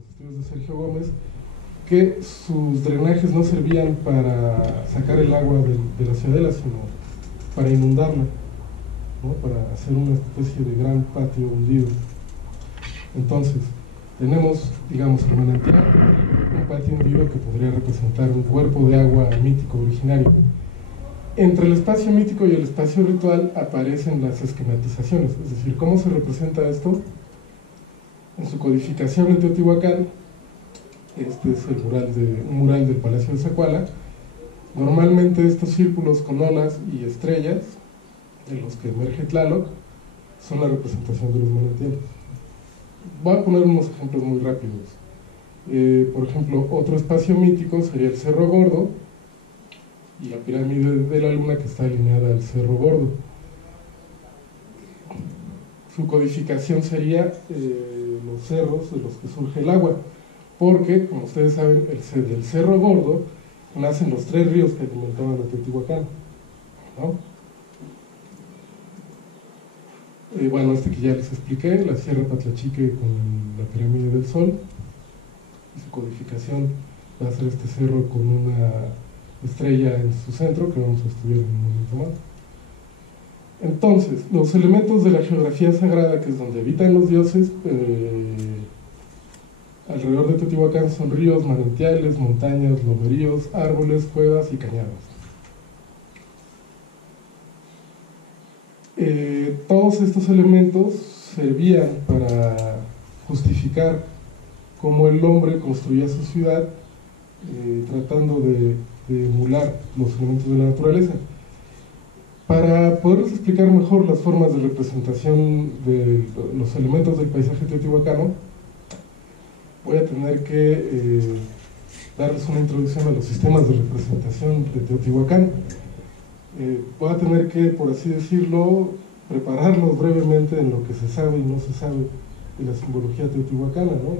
los estudios de Sergio Gómez, que sus drenajes no servían para sacar el agua de la ciudadela, sino para inundarla, ¿no? Para hacer una especie de gran patio hundido. Entonces, tenemos, digamos, el manantial, un patio hundido que podría representar un cuerpo de agua mítico originario. Entre el espacio mítico y el espacio ritual aparecen las esquematizaciones, es decir, ¿cómo se representa esto? En su codificación en Teotihuacán, este es un mural del Palacio de Zacuala. Normalmente estos círculos con olas y estrellas, de los que emerge Tlaloc, son la representación de los manantiales. Voy a poner unos ejemplos muy rápidos. Por ejemplo, otro espacio mítico sería el Cerro Gordo y la pirámide de la luna que está alineada al Cerro Gordo. Su codificación sería los cerros de los que surge el agua, porque, como ustedes saben, del Cerro Gordo nacen los 3 ríos que alimentaban a Teotihuacán, ¿no? Bueno, este que ya les expliqué, la Sierra Patlachique con la pirámide del Sol, y su codificación va a ser este cerro con una estrella en su centro, que vamos a estudiar en un momento más. Entonces, los elementos de la geografía sagrada, que es donde habitan los dioses, alrededor de Teotihuacán son ríos, manantiales, montañas, lomeríos, árboles, cuevas y cañadas. Todos estos elementos servían para justificar cómo el hombre construía su ciudad, tratando de emular los elementos de la naturaleza. Para poderles explicar mejor las formas de representación de los elementos del paisaje teotihuacano, voy a tener que darles una introducción a los sistemas de representación de Teotihuacán. Voy a tener que, por así decirlo, prepararlos brevemente en lo que se sabe y no se sabe de la simbología teotihuacana, ¿no?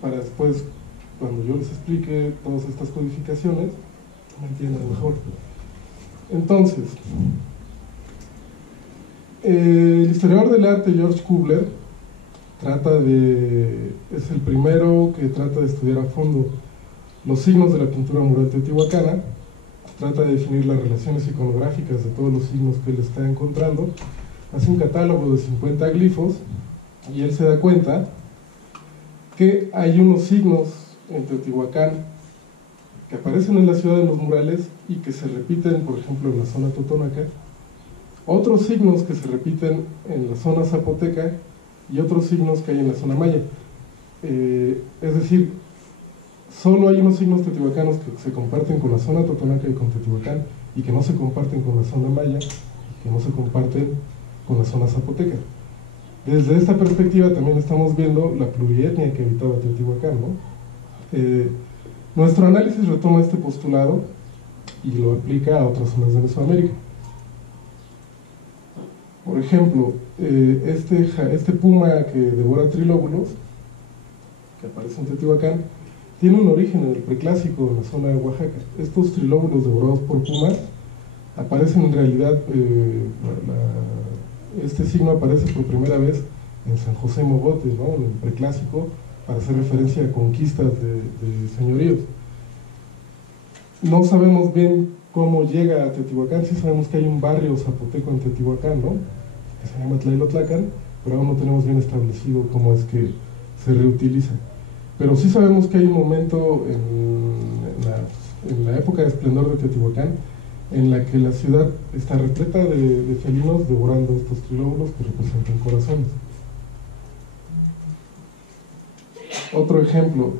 Para después, cuando yo les explique todas estas codificaciones, me entiendan mejor. Entonces, el historiador del arte George Kubler es el primero que trata de estudiar a fondo los signos de la pintura mural teotihuacana, trata de definir las relaciones iconográficas de todos los signos que él está encontrando, hace un catálogo de 50 glifos y él se da cuenta que hay unos signos en Teotihuacán que aparecen en la ciudad en los murales y que se repiten, por ejemplo, en la zona totonaca, otros signos que se repiten en la zona zapoteca y otros signos que hay en la zona maya. Es decir, solo hay unos signos teotihuacanos que se comparten con la zona totonaca y con Teotihuacán, y que no se comparten con la zona maya, y que no se comparten con la zona zapoteca. Desde esta perspectiva también estamos viendo la plurietnia que habitaba Teotihuacán, ¿no? Nuestro análisis retoma este postulado y lo aplica a otras zonas de Mesoamérica. Por ejemplo, este puma que devora trilóbulos, que aparece en Teotihuacán, tiene un origen en el preclásico, en la zona de Oaxaca. Estos trilóbulos devorados por pumas aparecen en realidad, este signo aparece por primera vez en San José Mogotes, ¿no? En el preclásico, para hacer referencia a conquistas de señoríos. No sabemos bien cómo llega a Teotihuacán, sí sabemos que hay un barrio zapoteco en Teotihuacán, ¿no? Que se llama Tlailotlacan, pero aún no tenemos bien establecido cómo es que se reutiliza. Pero sí sabemos que hay un momento en la época de esplendor de Teotihuacán en la que la ciudad está repleta de felinos devorando estos trilóbulos que representan corazones. Otro ejemplo,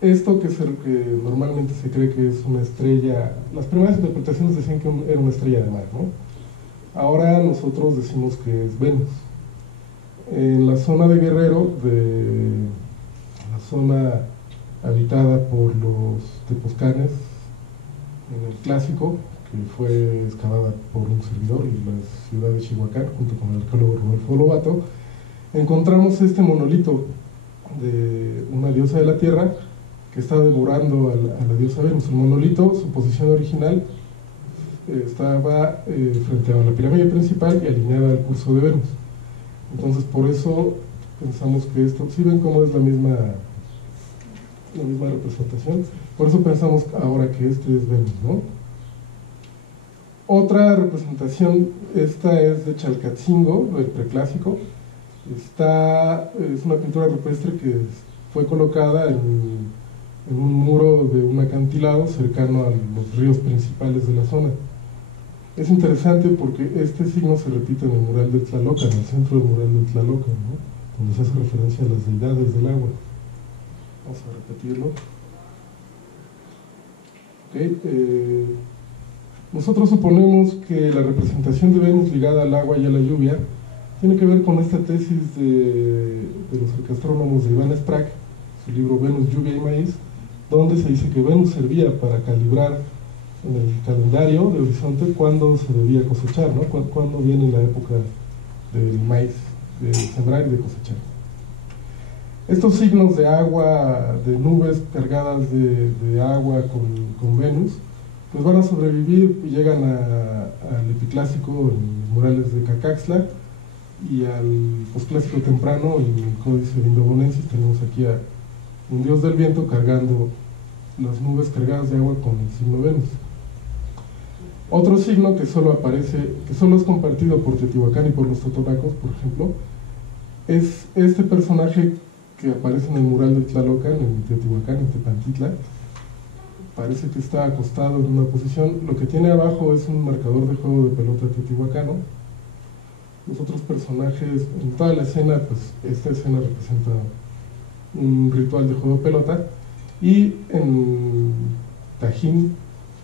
esto que normalmente se cree que es una estrella, las primeras interpretaciones decían que era una estrella de mar, ¿no? Ahora nosotros decimos que es Venus. En la zona de Guerrero, la zona habitada por los tepozcanes, en el clásico, que fue excavada por un servidor en la ciudad de Chihuacán, junto con el arqueólogo Rodolfo Lobato, encontramos este monolito de una diosa de la tierra que está devorando a la diosa Venus. El monolito, su posición original, estaba frente a la pirámide principal y alineada al curso de Venus. Entonces, por eso pensamos que esto, si ven cómo es la misma representación, por eso pensamos ahora que este es Venus, ¿no? Otra representación, esta es de Chalcatzingo, el preclásico. Es una pintura rupestre que fue colocada en un muro de un acantilado cercano a los ríos principales de la zona. Es interesante porque este signo se repite en el mural de Tlalocan, en el centro del mural de Tlalocan, ¿no? Donde se hace referencia a las deidades del agua. Vamos a repetirlo. Okay, nosotros suponemos que la representación de Venus ligada al agua y a la lluvia tiene que ver con esta tesis de los arqueastrónomos de Iván Sprague, su libro Venus, lluvia y maíz, donde se dice que Venus servía para calibrar en el calendario de Horizonte cuándo se debía cosechar, ¿no? Cuándo viene la época del maíz, de sembrar y de cosechar. Estos signos de agua, de nubes cargadas de agua con Venus, pues van a sobrevivir y llegan al epiclásico en murales de Cacaxtla y al posclásico temprano en el Códice de Indobonensis. Tenemos aquí a un dios del viento cargando las nubes cargadas de agua con el signo Venus. Otro signo que solo es compartido por Teotihuacán y por los totonacos, por ejemplo, es este personaje que aparece en el mural de Tlalocan, en Teotihuacán, en Tepantitla. Parece que está acostado en una posición. Lo que tiene abajo es un marcador de juego de pelota teotihuacano. Los otros personajes, en toda la escena, pues esta escena representa un ritual de juego de pelota. Y en Tajín,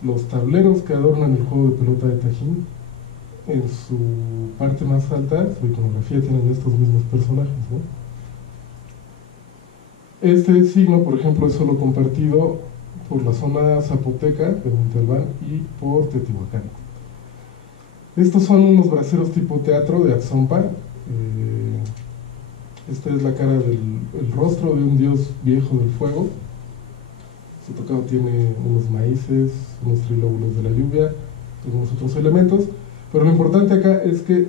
los tableros que adornan el juego de pelota de Tajín, en su parte más alta, su iconografía, tienen estos mismos personajes, ¿no? Este signo, por ejemplo, es solo compartido por la zona zapoteca de Montalbán y por Teotihuacán. Estos son unos braseros tipo teatro de Atzompa. Esta es la cara el rostro de un dios viejo del fuego. Su tocado tiene unos maíces, unos trilóbulos de la lluvia, algunos otros elementos, pero lo importante acá es que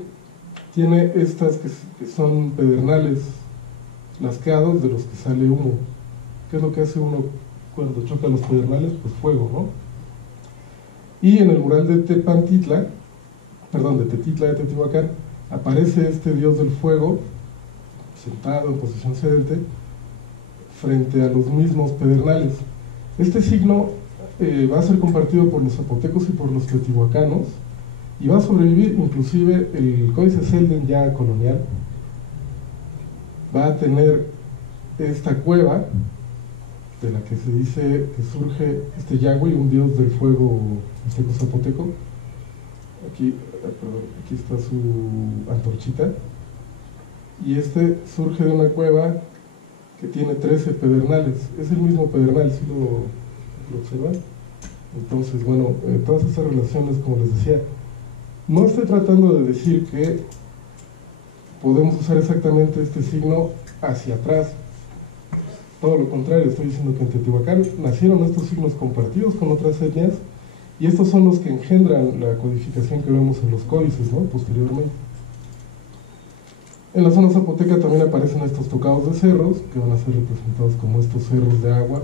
tiene estas que son pedernales lasqueados de los que sale humo. ¿Qué es lo que hace uno cuando choca los pedernales? Pues fuego, ¿no? Y en el mural de Tetitla de Teotihuacán, aparece este dios del fuego sentado en posición sedente frente a los mismos pedernales. Este signo va a ser compartido por los zapotecos y por los teotihuacanos, y va a sobrevivir. Inclusive el Códice Selden ya colonial va a tener esta cueva de la que se dice que surge este Yahweh, un dios del fuego mixteco zapoteco. Aquí está su antorchita, y este surge de una cueva que tiene 13 pedernales. Es el mismo pedernal, ¿sí lo observan? Entonces, bueno, todas esas relaciones, como les decía, no estoy tratando de decir que podemos usar exactamente este signo hacia atrás. Todo lo contrario, estoy diciendo que en Teotihuacán nacieron estos signos compartidos con otras etnias, y estos son los que engendran la codificación que vemos en los códices, ¿no? Posteriormente. En la zona zapoteca también aparecen estos tocados de cerros, que van a ser representados como estos cerros de agua,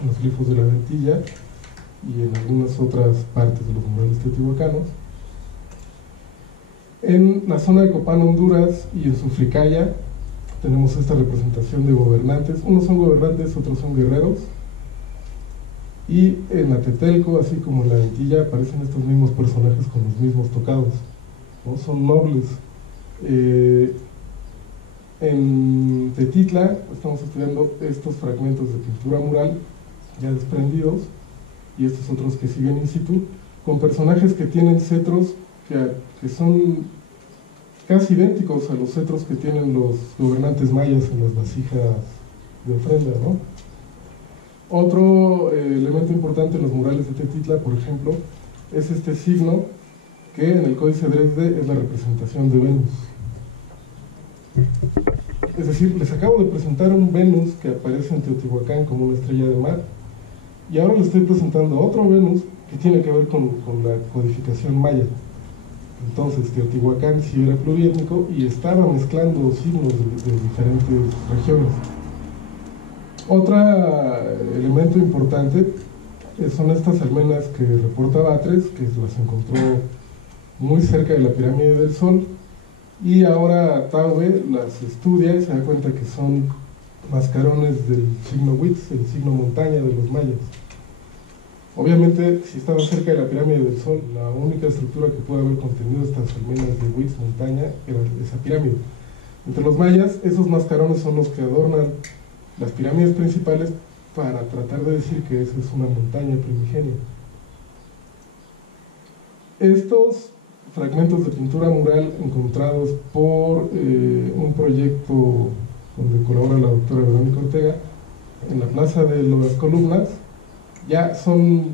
en los glifos de la Ventilla y en algunas otras partes de los murales teotihuacanos. En la zona de Copán, Honduras, y en Sufricaya, tenemos esta representación de gobernantes. Unos son gobernantes, otros son guerreros. Y en Atetelco, así como en la Ventilla, aparecen estos mismos personajes con los mismos tocados, ¿no? Son nobles. En Tetitla estamos estudiando estos fragmentos de pintura mural ya desprendidos, y estos otros que siguen in situ, con personajes que tienen cetros que son casi idénticos a los cetros que tienen los gobernantes mayas en las vasijas de ofrenda, ¿no? Otro elemento importante en los murales de Tetitla, por ejemplo, es este signo que en el Códice Dresde es la representación de Venus. Es decir, les acabo de presentar un Venus que aparece en Teotihuacán como una estrella de mar, y ahora les estoy presentando otro Venus que tiene que ver con la codificación maya. Entonces Teotihuacán sí era pluriétnico y estaba mezclando signos de diferentes regiones. Otro elemento importante son estas almenas que reporta Batres, que las encontró muy cerca de la pirámide del Sol, y ahora Taube las estudia y se da cuenta que son mascarones del signo Witz, el signo montaña de los mayas. Obviamente, si estaban cerca de la pirámide del Sol, la única estructura que puede haber contenido estas almenas de Witz montaña era esa pirámide. Entre los mayas, esos mascarones son los que adornan las pirámides principales para tratar de decir que esa es una montaña primigenia. Estos fragmentos de pintura mural encontrados por un proyecto donde colabora la doctora Verónica Ortega en la Plaza de las Columnas ya son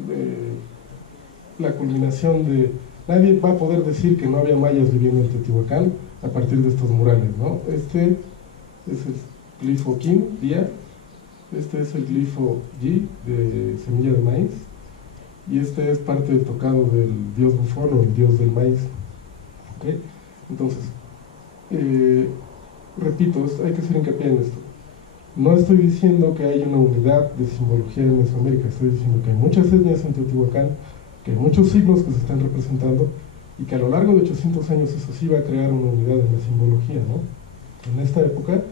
la culminación de... Nadie va a poder decir que no había mayas viviendo en Teotihuacán a partir de estos murales, ¿no? Este es el glifo Kim, día. Este es el glifo Yi, de semilla de maíz. Y este es parte del tocado del dios Bufón, o el dios del maíz. ¿Okay? Entonces, repito, hay que hacer hincapié en esto. No estoy diciendo que haya una unidad de simbología en Mesoamérica, estoy diciendo que hay muchas etnias en Teotihuacán, que hay muchos signos que se están representando, y que a lo largo de 800 años eso sí va a crear una unidad en la simbología, ¿no? En esta época,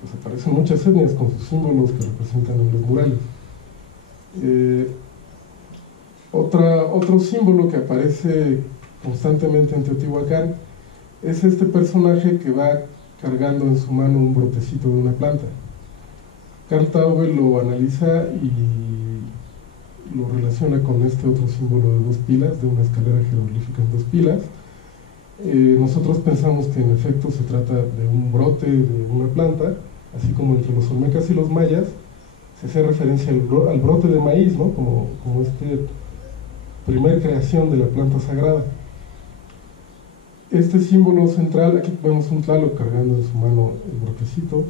pues aparecen muchas etnias con sus símbolos que representan en los murales. Otro símbolo que aparece constantemente en Teotihuacán es este personaje que va cargando en su mano un brotecito de una planta. Carl Taube lo analiza y lo relaciona con este otro símbolo de dos pilas, de una escalera jeroglífica en dos pilas. Nosotros pensamos que en efecto se trata de un brote de una planta, así como entre los olmecas y los mayas se hace referencia al brote de maíz, ¿no? como primer creación de la planta sagrada. Este símbolo central, aquí vemos un Tlaloc cargando en su mano el brotecito.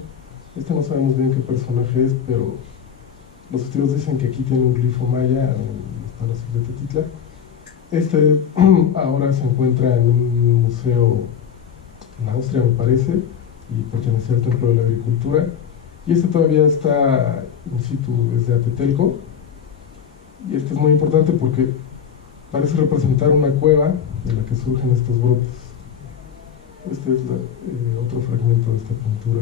No sabemos bien qué personaje es, pero los estudios dicen que aquí tiene un glifo maya en los palacios de Tetitla. Ahora se encuentra en un museo en Austria, me parece, y pertenece al Templo de la Agricultura. Y este todavía está in situ desde Atetelco. Y este es muy importante porque parece representar una cueva de la que surgen estos brotes. Este es otro fragmento de esta pintura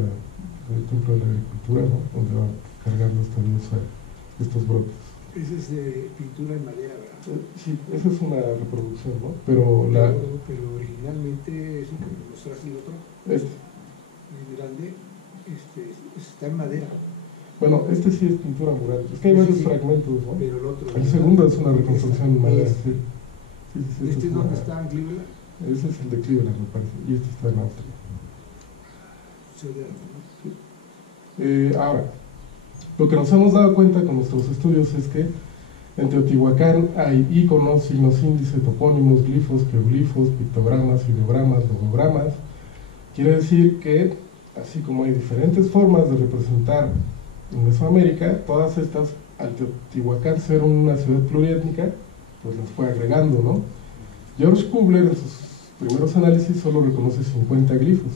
del Templo de la Agricultura, ¿no? Donde va cargando esta diosa estos brotes. Esa es de pintura en madera, ¿verdad? Sí, esa es una reproducción, ¿no? Pero originalmente es un que me mostraste el otro. Muy grande, está en madera. Bueno, este sí es pintura mural. Es que hay varios fragmentos, ¿no? Pero el otro. El segundo es una reconstrucción en madera. Sí. ¿Este es donde está en Cleveland? Ese es el de Cleveland, me parece. Y este está en Austria. Sí. Ahora, lo que nos hemos dado cuenta con nuestros estudios es que en Teotihuacán hay íconos, signos índice, topónimos, glifos, geoglifos, pictogramas, ideogramas, logogramas. Quiere decir que, así como hay diferentes formas de representar en Mesoamérica, todas estas, al Teotihuacán ser una ciudad pluriétnica, pues las fue agregando, ¿no? George Kubler en sus primeros análisis solo reconoce 50 glifos.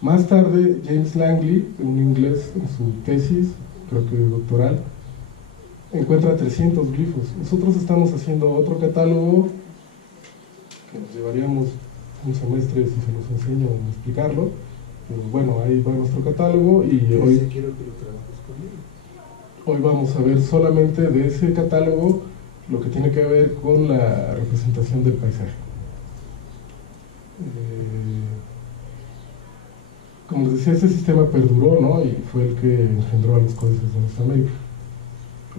Más tarde, James Langley, un inglés, en su tesis, creo que doctoral, encuentra 300 glifos. Nosotros estamos haciendo otro catálogo que nos llevaríamos un semestre si se los enseño a explicarlo, pero bueno, ahí va nuestro catálogo y hoy quiero que lo trabajes conmigo. Hoy vamos a ver solamente de ese catálogo lo que tiene que ver con la representación del paisaje. Como les decía, este sistema perduró, ¿no? Y fue el que engendró a los códices de Mesoamérica.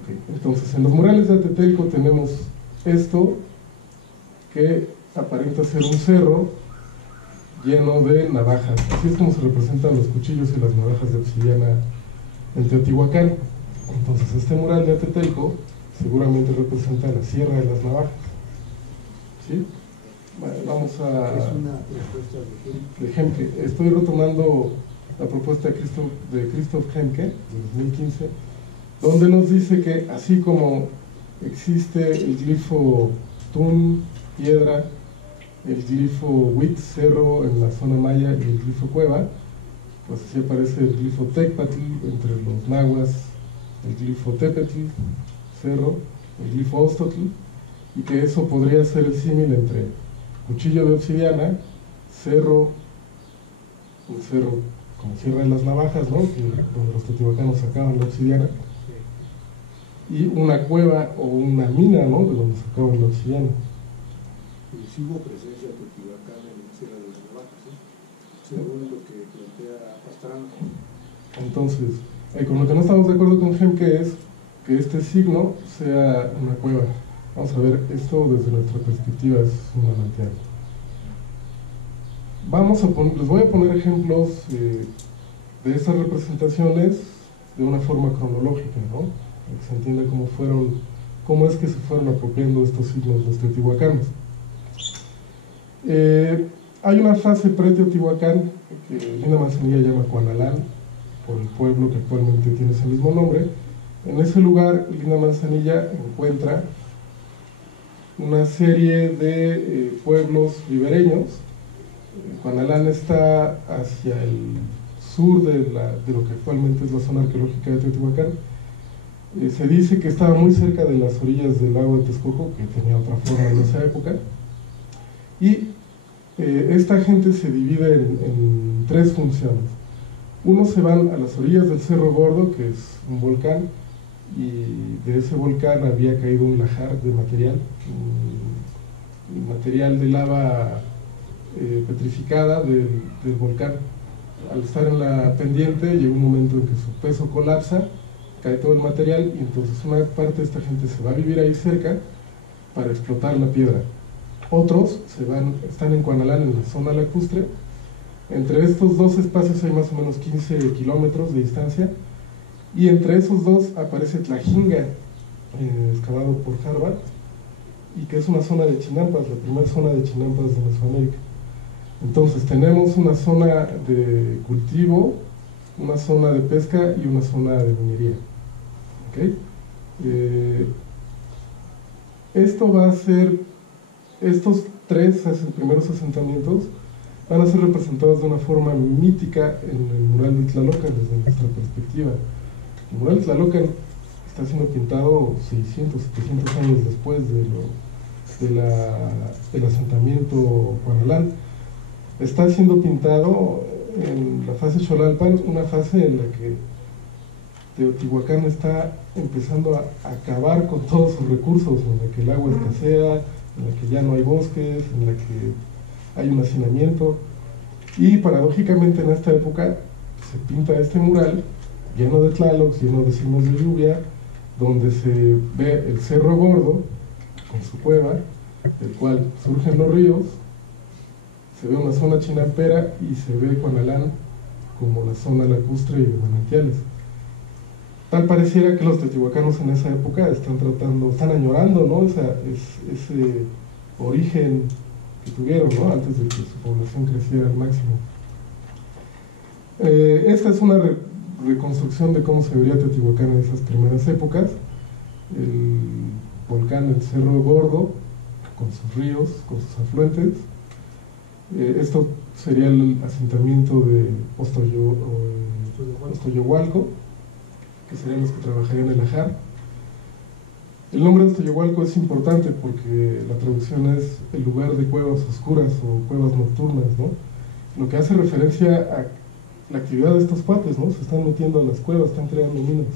Okay. Entonces, en los murales de Atetelco tenemos esto que aparenta ser un cerro lleno de navajas. Así es como se representan los cuchillos y las navajas de obsidiana en Teotihuacán. Entonces, este mural de Atetelco seguramente representa la Sierra de las Navajas. ¿Sí? Bueno, vamos a... Es una propuesta de Hemke. Estoy retomando la propuesta de Christoph Hemke, de 2015, donde nos dice que así como existe el glifo Tun, piedra, el glifo Huitz, cerro en la zona maya, y el glifo cueva, pues así aparece el glifo Tecpatl entre los nahuas, el glifo Tepetl, cerro, el glifo Ostotl, y que eso podría ser el símil entre cuchillo de obsidiana, cerro, un cerro como Sierra de las Navajas, ¿no? Donde los teotihuacanos sacaban la obsidiana, y una cueva o una mina, ¿no? De donde sacaban la obsidiana. Y sí hubo presencia teotihuacana en la Sierra de las Navajas, según lo que plantea Pastrana. Entonces, con lo que no estamos de acuerdo con Gemke es que este signo sea una cueva. Vamos a ver, esto desde nuestra perspectiva es un manantial. Les voy a poner ejemplos de estas representaciones de una forma cronológica, ¿no? Para que se entienda cómo es que se fueron apropiando estos signos los teotihuacanos. Hay una fase pre-teotihuacán que Linda Manzanilla llama Cuanalán, por el pueblo que actualmente tiene ese mismo nombre. En ese lugar, Linda Manzanilla encuentra una serie de pueblos ribereños. Cuanalán está hacia el sur de lo que actualmente es la zona arqueológica de Teotihuacán. Se dice que estaba muy cerca de las orillas del lago de Texcoco, que tenía otra forma en esa época, y esta gente se divide en tres funciones. Unos se van a las orillas del Cerro Gordo, que es un volcán, y de ese volcán había caído un lajar de material de lava petrificada del volcán. Al estar en la pendiente, llega un momento en que su peso colapsa, cae todo el material, y entonces una parte de esta gente se va a vivir ahí cerca para explotar la piedra. Otros están en Cuanalán, en la zona lacustre. Entre estos dos espacios hay más o menos 15 kilómetros de distancia, y entre esos dos aparece Tlajinga, excavado por Harvard, y que es una zona de chinampas, la primera zona de chinampas de Mesoamérica. Entonces tenemos una zona de cultivo, una zona de pesca y una zona de minería. ¿Okay? Esto va a ser, estos tres primeros asentamientos van a ser representados de una forma mítica en el mural de Tlalocan desde nuestra perspectiva. El mural de Tlalocan está siendo pintado 600, 700 años después del asentamiento Cuanalán. Está siendo pintado en la fase Xolalpan, una fase en la que Teotihuacán está empezando a acabar con todos sus recursos, en la que el agua escasea, en la que ya no hay bosques, en la que hay un hacinamiento, y paradójicamente en esta época se pinta este mural lleno de tlalocs, lleno de signos de lluvia, donde se ve el Cerro Gordo con su cueva, del cual surgen los ríos, se ve una zona chinampera y se ve Cuanalán como la zona lacustre y de manantiales. Tal pareciera que los teotihuacanos en esa época están añorando, ¿no? ese origen que tuvieron, ¿no? Antes de que su población creciera al máximo. Esta es una reconstrucción de cómo se vería Teotihuacán en esas primeras épocas. El volcán del Cerro Gordo, con sus ríos, con sus afluentes. Esto sería el asentamiento de Ostoyohualco, que serían los que trabajarían en el Ajar. El nombre de Ostoyohualco es importante porque la traducción es el lugar de cuevas oscuras o cuevas nocturnas, ¿no? Lo que hace referencia a la actividad de estos cuates, ¿no? Se están metiendo a las cuevas, están creando minas.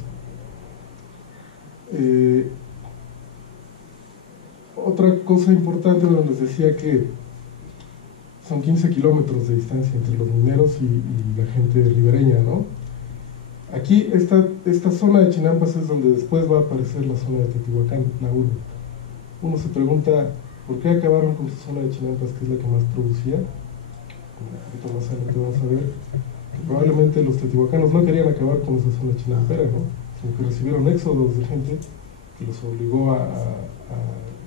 Otra cosa importante, bueno, les decía que son 15 kilómetros de distancia entre los mineros y la gente ribereña, ¿no? Aquí, esta zona de Chinampas es donde después va a aparecer la zona de Teotihuacán, la urbe. Uno se pregunta, ¿por qué acabaron con su zona de Chinampas, que es la que más producía? Un poquito más adelante vamos a ver que probablemente los teotihuacanos no querían acabar con esa zona chinampera, ¿no? Sino que recibieron éxodos de gente que los obligó a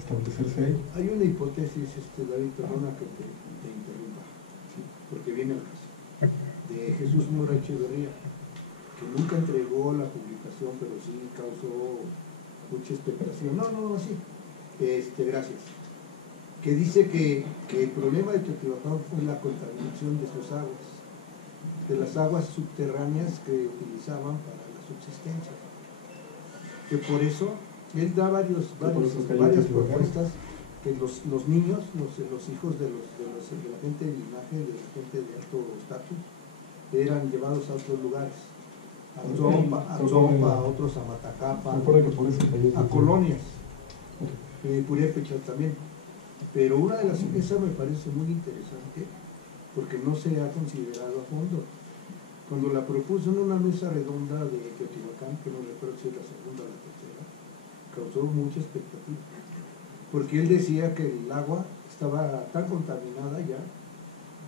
establecerse ahí. Hay una hipótesis, David, perdona que te interrumpa, ¿sí? Porque viene el caso de Jesús Mora Echeverría, que nunca entregó la publicación, pero sí causó mucha expectación. No, sí. Gracias. que dice que el problema de Teotihuacán fue la contaminación de sus aguas, de las aguas subterráneas que utilizaban para la subsistencia. Que por eso él da varias propuestas, que los niños, los hijos de la gente de linaje, de la gente de alto estatus, eran llevados a otros lugares, a Tzompa, a otros a Matacapa, a colonias, Purépecha también. Pero una de esa me parece muy interesante, porque no se ha considerado a fondo. Cuando la propuso en una mesa redonda de Teotihuacán, que no recuerdo si es la segunda o la tercera, causó mucha expectativa, porque él decía que el agua estaba tan contaminada ya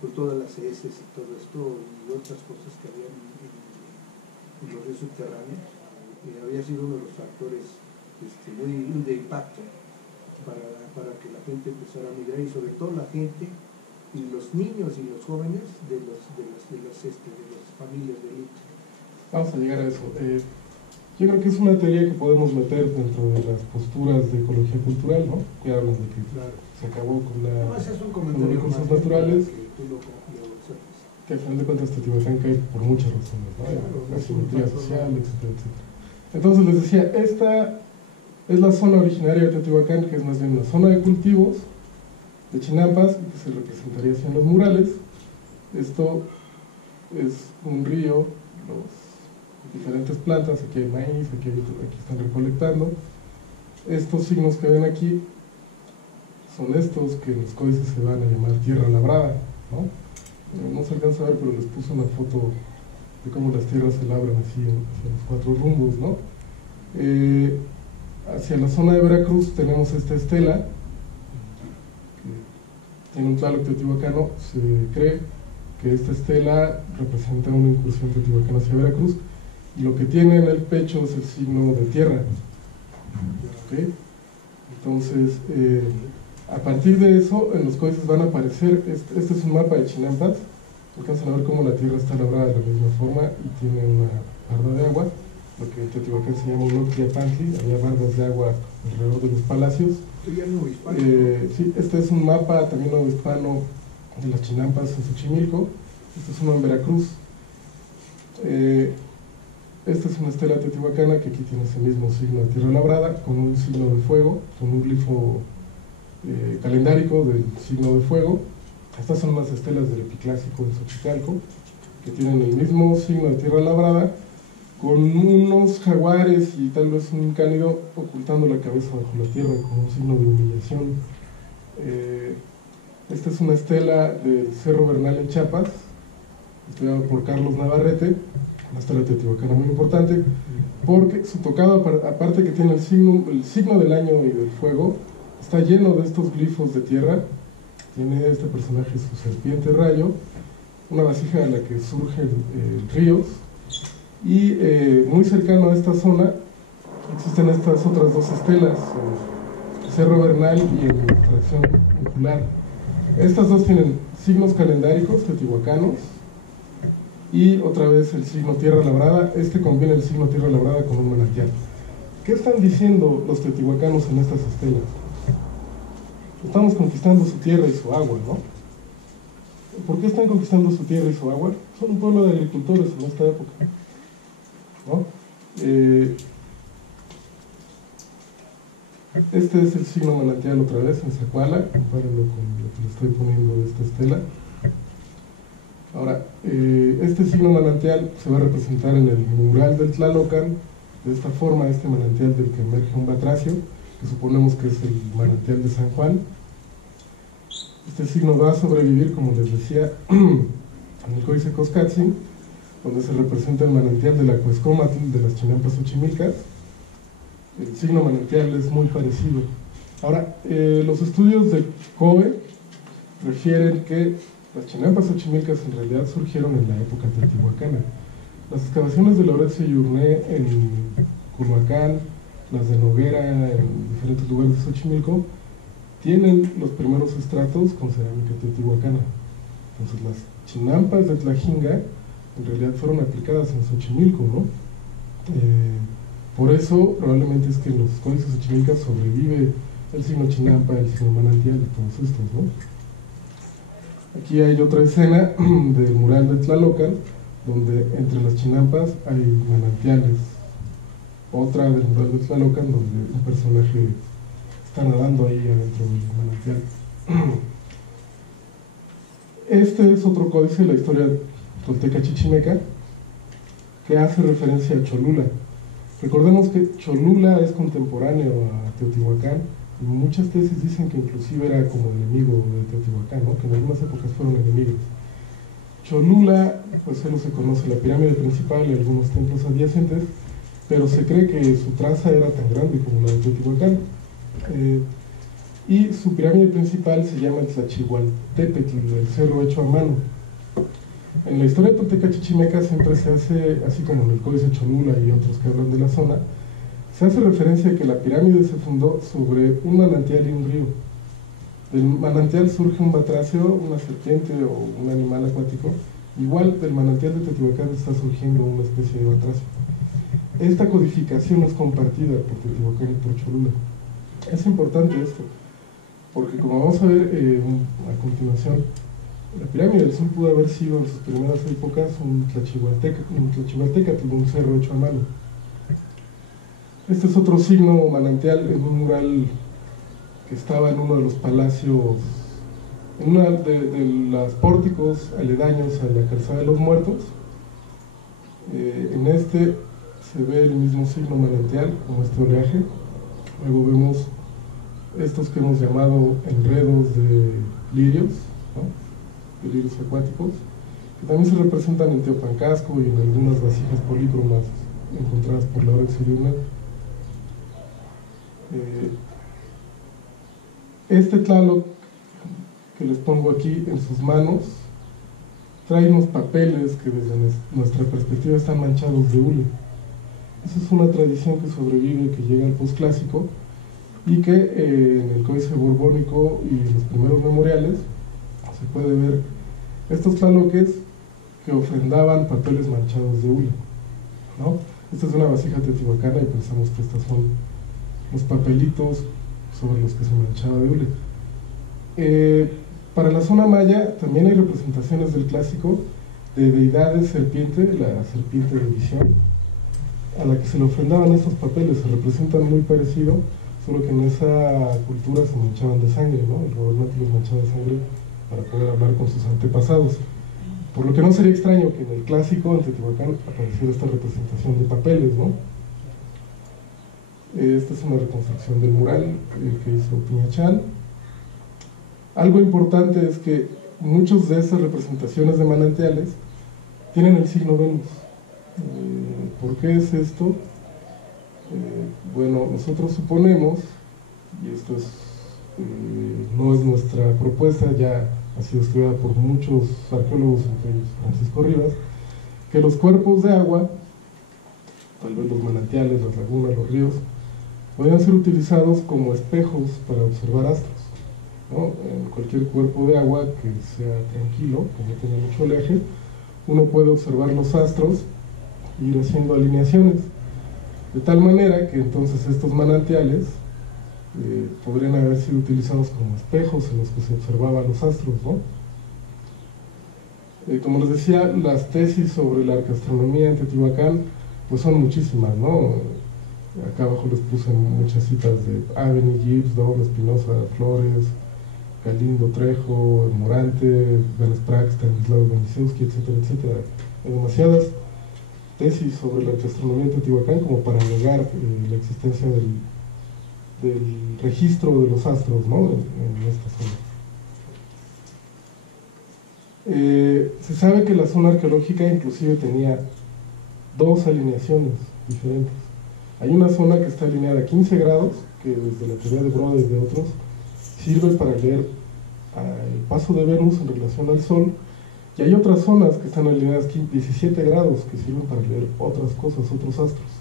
por todas las heces y todo esto y otras cosas que había en los ríos subterráneos, había sido uno de los factores muy de impacto para que la gente empezara a migrar, y sobre todo la gente y los niños y los jóvenes de las familias de élite. Vamos a llegar a eso. Yo creo que es una teoría que podemos meter dentro de las posturas de ecología cultural, ¿no? Que hablan de que se acabó con los recursos naturales, que al final de cuentas Teotihuacán cae por muchas razones, ¿no? La simetría social, etcétera, etcétera. Entonces les decía, esta es la zona originaria de Teotihuacán, que es más bien una zona de cultivos de chinampas, que se representaría así en los murales. Esto es un río, diferentes plantas, aquí hay maíz, aquí están recolectando. Estos signos que ven aquí son estos que en los códices se van a llamar tierra labrada, ¿no? No se alcanza a ver, pero les puse una foto de cómo las tierras se labran así hacia los 4 rumbos, ¿no? Hacia la zona de Veracruz tenemos esta estela, que tiene un tlaloc teotihuacano. Se cree que esta estela representa una incursión teotihuacana hacia Veracruz, y lo que tiene en el pecho es el signo de tierra. ¿Okay? Entonces, a partir de eso, en los códices van a aparecer, este es un mapa de chinampas, alcanzan a ver cómo la tierra está labrada de la misma forma y tiene una barda de agua, lo que en Teotihuacán se llama un Octiapantli, había bardas de agua alrededor de los palacios. Sí, este es un mapa también novohispano de las chinampas en Xochimilco. Este es uno en Veracruz. Esta es una estela teotihuacana que aquí tiene ese mismo signo de tierra labrada, con un signo de fuego, con un glifo calendárico del signo de fuego. Estas son las estelas del epiclásico en Xochicalco, que tienen el mismo signo de tierra labrada, con unos jaguares y tal vez un cánido ocultando la cabeza bajo la tierra, como un signo de humillación. Esta es una estela del Cerro Bernal en Chiapas, estudiada por Carlos Navarrete, una estela teotihuacana muy importante, porque su tocado, aparte que tiene el signo del año y del fuego, está lleno de estos glifos de tierra. Tiene este personaje su serpiente rayo, una vasija de la que surgen ríos, y muy cercano a esta zona existen estas otras dos estelas, el Cerro Bernal y el Fracción Ocular. Estas dos tienen signos calendáricos teotihuacanos y otra vez el signo tierra labrada. Combina el signo tierra labrada con un manantial. ¿Qué están diciendo los teotihuacanos en estas estelas? Estamos conquistando su tierra y su agua, ¿no? ¿Por qué están conquistando su tierra y su agua? Son un pueblo de agricultores en esta época, ¿no? Este es el signo manantial otra vez en Zacuala, compárenlo con lo que le estoy poniendo de esta estela. Ahora, este signo manantial se va a representar en el mural del Tlalocan, de esta forma, este manantial del que emerge un batracio, que suponemos que es el manantial de San Juan. Este signo va a sobrevivir, como les decía, en el Códice Coscatzin, donde se representa el manantial de la Cuescómatl de las chinampas xochimilcas. El signo manantial es muy parecido. Ahora, los estudios de COE refieren que las chinampas xochimilcas en realidad surgieron en la época teotihuacana. Las excavaciones de Loretzo y Urné en Culhuacán, las de Noguera en diferentes lugares de Xochimilco, tienen los primeros estratos con cerámica teotihuacana. Entonces las chinampas de Tlajinga en realidad fueron aplicadas en Xochimilco, ¿no? Por eso probablemente es que en los códices xochimilcas sobrevive el signo chinampa, el signo manantial y todos estos, ¿no? Aquí hay otra escena del mural de Tlalocan, donde entre las chinampas hay manantiales. Otra del mural de Tlalocan, donde un personaje está nadando ahí adentro del manantial. Este es otro códice de la historia tolteca chichimeca que hace referencia a Cholula. Recordemos que Cholula es contemporáneo a Teotihuacán y muchas tesis dicen que inclusive era como enemigo de Teotihuacán, ¿no? Que en algunas épocas fueron enemigos. Cholula, pues solo se conoce la pirámide principal y algunos templos adyacentes, pero se cree que su traza era tan grande como la de Teotihuacán. Y su pirámide principal se llama el Tlachihualtépetl, el cerro hecho a mano. En la historia tolteca chichimeca siempre se hace, así como en el Códice Cholula y otros que hablan de la zona, se hace referencia a que la pirámide se fundó sobre un manantial y un río. Del manantial surge un batracio, una serpiente o un animal acuático. Igual del manantial de Teotihuacán está surgiendo una especie de batracio. Esta codificación es compartida por Teotihuacán y por Cholula. Es importante esto, porque como vamos a ver a continuación, la pirámide del Sol pudo haber sido en sus primeras épocas un Tlachihualtecatl, un cerro hecho a mano. Este es otro signo manantial en un mural que estaba en uno de los palacios, en uno de los pórticos aledaños a la calzada de los muertos. En este se ve el mismo signo manantial, como este oleaje. Luego vemos estos que hemos llamado enredos de lirios, ¿no? De lirios acuáticos, que también se representan en Teopancasco y en algunas vasijas polícromas encontradas por Laura Exiliurna. Este Tlaloc que les pongo aquí en sus manos trae unos papeles que desde nuestra perspectiva están manchados de hule. Esa es una tradición que sobrevive, que llega al posclásico y que en el Códice Borbónico y en los primeros memoriales se puede ver estos tlaloques que ofrendaban papeles manchados de hule, ¿no? Esta es una vasija teotihuacana y pensamos que estos son los papelitos sobre los que se manchaba de hule. Para la zona maya también hay representaciones del clásico de deidades serpiente, la serpiente de visión, a la que se le ofrendaban estos papeles. Se representan muy parecido, solo que en esa cultura se manchaban de sangre, ¿no? El gobernante los manchaba de sangre para poder hablar con sus antepasados. Por lo que no sería extraño que en el clásico, en Teotihuacán, apareciera esta representación de papeles, ¿no? Esta es una reconstrucción del mural que hizo Piñachán. Algo importante es que muchas de estas representaciones de manantiales tienen el signo Venus. ¿Por qué es esto? Bueno, nosotros suponemos, y esto no es nuestra propuesta, ya ha sido estudiada por muchos arqueólogos, entre ellos Francisco Rivas, que los cuerpos de agua, tal vez los manantiales, las lagunas, los ríos, podían ser utilizados como espejos para observar astros, ¿no? En cualquier cuerpo de agua que sea tranquilo, que no tenga mucho oleaje, uno puede observar los astros e ir haciendo alineaciones, de tal manera que entonces estos manantiales podrían haber sido utilizados como espejos en los que se observaban los astros, ¿no? Como les decía, las tesis sobre la arqueastronomía en Teotihuacán pues son muchísimas, ¿no? Acá abajo les puse muchas citas de Aveni, Gibbs, Doble, Espinosa, Flores, Galindo, Trejo, Morante, Benesprac, Stanislao Benisewski, etcétera, etcétera. Hay demasiadas tesis sobre la arqueastronomía en Teotihuacán como para negar la existencia del registro de los astros, ¿no? en esta zona. Se sabe que la zona arqueológica inclusive tenía dos alineaciones diferentes. Hay una zona que está alineada a 15 grados, que desde la teoría de Brode y de otros sirve para leer el paso de Venus en relación al Sol, y hay otras zonas que están alineadas 17 grados que sirven para leer otras cosas, otros astros.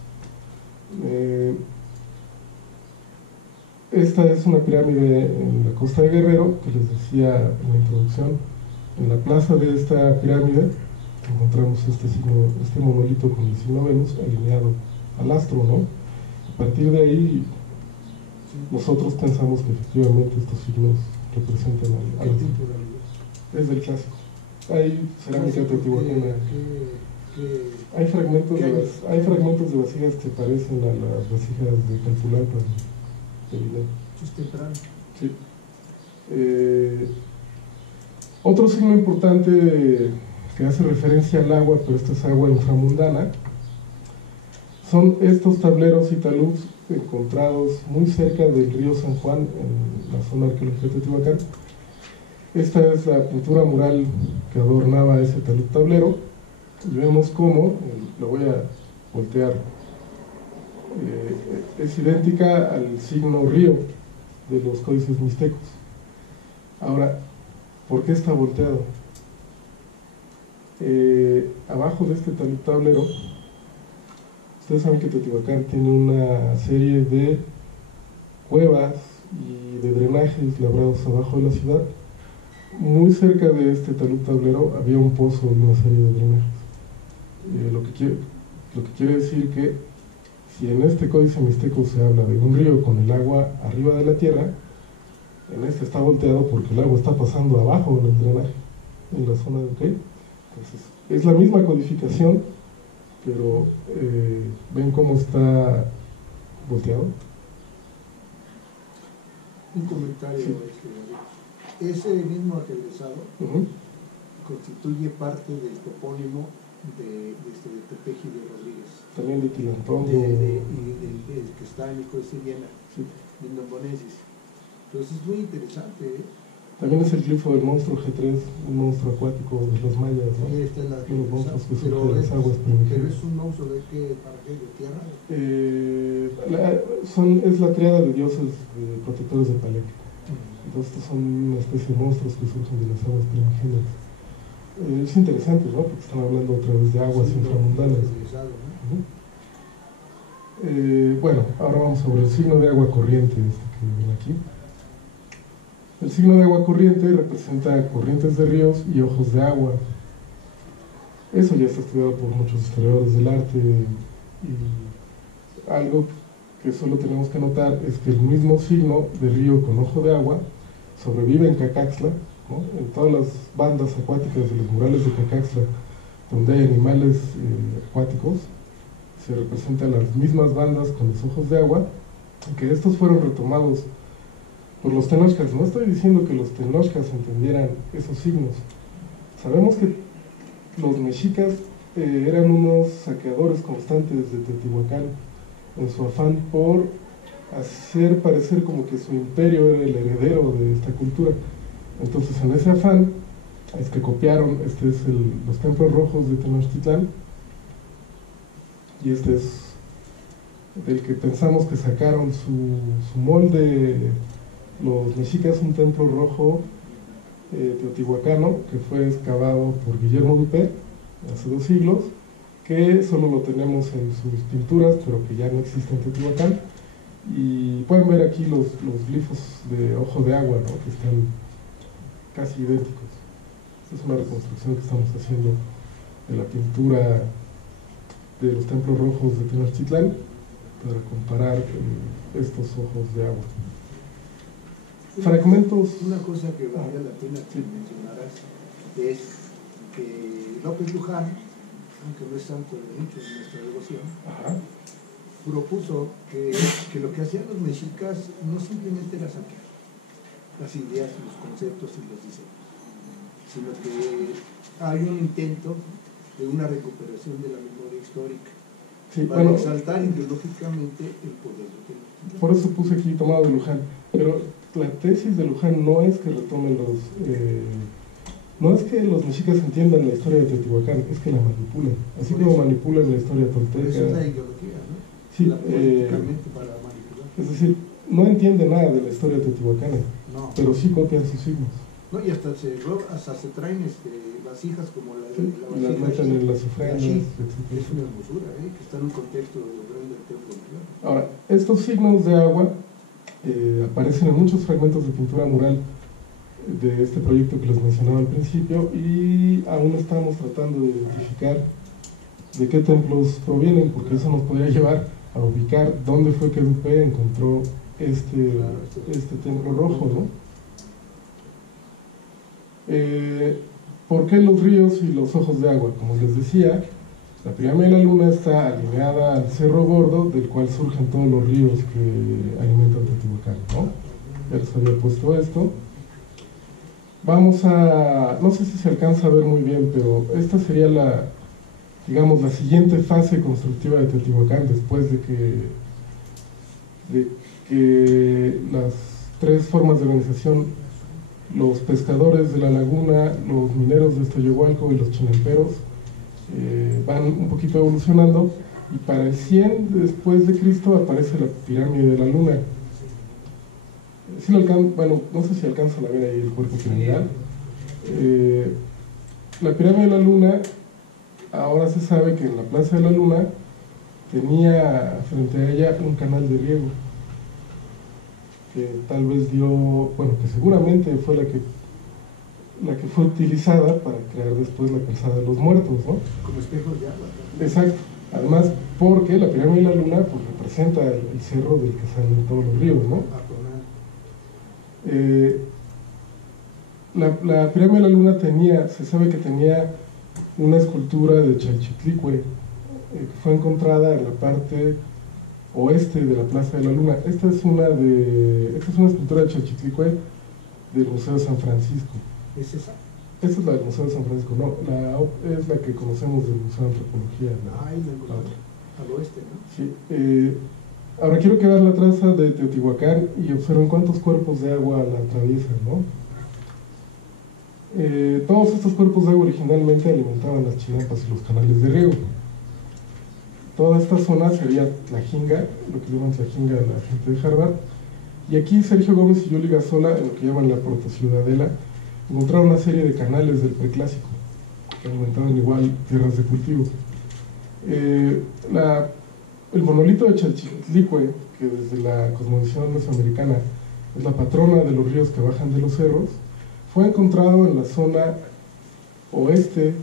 Esta es una pirámide en la costa de Guerrero, que les decía en la introducción. En la plaza de esta pirámide encontramos este monolito con el signo Venus alineado al astro, ¿no? A partir de ahí Nosotros pensamos que efectivamente estos signos representan a ¿Qué la temporalidad? es del clásico. Hay cerámica teotihuacana. Hay fragmentos de vasijas que parecen a las vasijas de Calpulalpa de Vineo. Es temprano. Sí. Otro signo importante que hace referencia al agua, pero esta es agua inframundana, son estos tableros y taluds encontrados muy cerca del río San Juan, en la zona arqueológica de Teotihuacán. Esta es la pintura mural que adornaba ese talud tablero, y vemos cómo, lo voy a voltear, es idéntica al signo río de los códices mixtecos. Ahora, ¿por qué está volteado? Abajo de este talud tablero, ustedes saben que Teotihuacán tiene una serie de cuevas y de drenajes labrados abajo de la ciudad. Muy cerca de este talud tablero había un pozo y una serie de drenajes. Lo que quiere decir que si en este códice mixteco se habla de un río con el agua arriba de la tierra, en este está volteado porque el agua está pasando abajo en el drenaje, en la zona de OK. Entonces, es la misma codificación, pero ¿ven cómo está volteado? Un comentario. Sí. Ese mismo ajedrezado constituye parte del topónimo de Tepeji de Rodríguez. También de Quilantón. Que está en el Códice Viena, Sí. de Nombonesis. Entonces es muy interesante. También es el glifo del monstruo G3, un monstruo acuático de los mayas, ¿no? Esta es la Los monstruos que surgen de pero las aguas pero primigenias. es un monstruo de qué, para qué, de tierra. Es la triada de dioses protectores de Palenque. Entonces estos son una especie de monstruos que surgen de las aguas primigenias. Es interesante, ¿no? Porque están hablando otra vez de aguas inframundanas. Bueno, ahora vamos sobre el signo de agua corriente, que ven aquí. El signo de agua corriente representa corrientes de ríos y ojos de agua. Eso ya está estudiado por muchos historiadores del arte, y algo que solo tenemos que notar es que el mismo signo de río con ojo de agua sobrevive en Cacaxtla, ¿no? En todas las bandas acuáticas de los murales de Cacaxtla, donde hay animales acuáticos, se representan las mismas bandas con los ojos de agua, que estos fueron retomados por los tenochcas. No estoy diciendo que los tenochcas entendieran esos signos. Sabemos que los mexicas eran unos saqueadores constantes de Teotihuacán, en su afán por hacer parecer como que su imperio era el heredero de esta cultura. Entonces, en ese afán es que copiaron, este es los templos rojos de Tenochtitlán, y este es del que pensamos que sacaron su molde los mexicas, un templo rojo teotihuacano que fue excavado por Guillermo Duper hace 2 siglos, que solo lo tenemos en sus pinturas, pero que ya no existe en Teotihuacán. Y pueden ver aquí los glifos de ojo de agua, ¿no? Que están casi idénticos. Esta es una reconstrucción que estamos haciendo de la pintura de los templos rojos de Tenochtitlán para comparar estos ojos de agua. Fragmentos. Una cosa que valga la pena que mencionaras es que López Luján, aunque no es santo de muchos en nuestra devoción, propuso que lo que hacían los mexicas no simplemente era saquear las ideas, los conceptos y los diseños, sino que hay un intento de una recuperación de la memoria histórica, sí, para bueno, exaltar ideológicamente el poder de Tenochtitlan. Por eso puse aquí tomado de Luján, pero la tesis de Luján no es que retomen no es que los mexicas entiendan la historia de Teotihuacán, es que la manipulan, así como manipulan la historia tolteca. Esa es la ideología, ¿no? Sí, políticamente para manipular. es decir, no entiende nada de la historia teotihuacana, No. pero sí copian sus signos. No, y hasta se traen vasijas como la de Y las meten en las ofrendas, etc. Es una hermosura, que está en un contexto grande del templo mayor. Ahora, estos signos de agua aparecen en muchos fragmentos de pintura mural de este proyecto que les mencionaba al principio, y aún estamos tratando de identificar de qué templos provienen, porque eso nos podría llevar a ubicar dónde fue que Dupe encontró este templo rojo, ¿no? ¿Por qué los ríos y los ojos de agua? Como les decía, la pirámide de la luna está alineada al Cerro Gordo, del cual surgen todos los ríos que alimentan Teotihuacán, ¿no? Ya les había puesto esto. Vamos a, no sé si se alcanza a ver muy bien, pero esta sería la, digamos, la siguiente fase constructiva de Teotihuacán, después de que las tres formas de organización, los pescadores de la laguna, los mineros de Iztayohualco y los chinamperos, van un poquito evolucionando, y para el 100 después de Cristo aparece la pirámide de la luna. Bueno, no sé si alcanzan a ver ahí el cuerpo piramidal. La pirámide de la luna, ahora se sabe que en la Plaza de la Luna tenía frente a ella un canal de riego, que tal vez dio, bueno, que seguramente fue la que fue utilizada para crear después la calzada de los muertos, ¿no? Como espejos de agua. Exacto. Además, porque la pirámide de la luna pues representa el cerro del que salen todos los ríos, ¿no? La pirámide de la luna se sabe que tenía una escultura de Chalchitlicue, que fue encontrada en la parte oeste de la Plaza de la Luna. Esta es una escultura de Chalchitlicue del Museo de San Francisco. ¿Es esa? Esta es la del Museo de San Francisco, no, es la que conocemos del Museo de Antropología. La otra. Al oeste, ¿no? Sí. Ahora quiero que vean la traza de Teotihuacán y observen cuántos cuerpos de agua la atraviesan, ¿no? Todos estos cuerpos de agua originalmente alimentaban las chinampas y los canales de riego. Toda esta zona sería Tlajinga, lo que llaman Tlajinga la gente de Harvard, y aquí Sergio Gómez y Yuli Gazola, en lo que llaman la Protociudadela, encontraron una serie de canales del preclásico que alimentaban igual tierras de cultivo. El monolito de Chalchitlicue, que desde la cosmovisión mesoamericana es la patrona de los ríos que bajan de los cerros, fue encontrado en la zona noroeste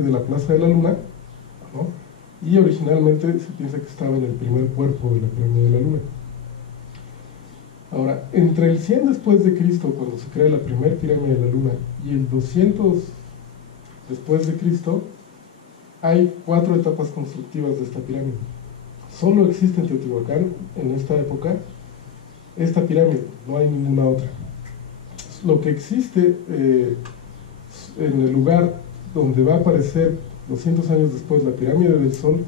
de la Plaza de la Luna, ¿no? Y originalmente se piensa que estaba en el primer cuerpo de la pirámide de la Luna. Ahora, entre el 100 después de Cristo, cuando se crea la primera pirámide de la Luna, y el 200 después de Cristo, hay 4 etapas constructivas de esta pirámide. Solo existe en Teotihuacán, en esta época, esta pirámide, no hay ninguna otra. Lo que existe en el lugar donde va a aparecer 200 años después la pirámide del Sol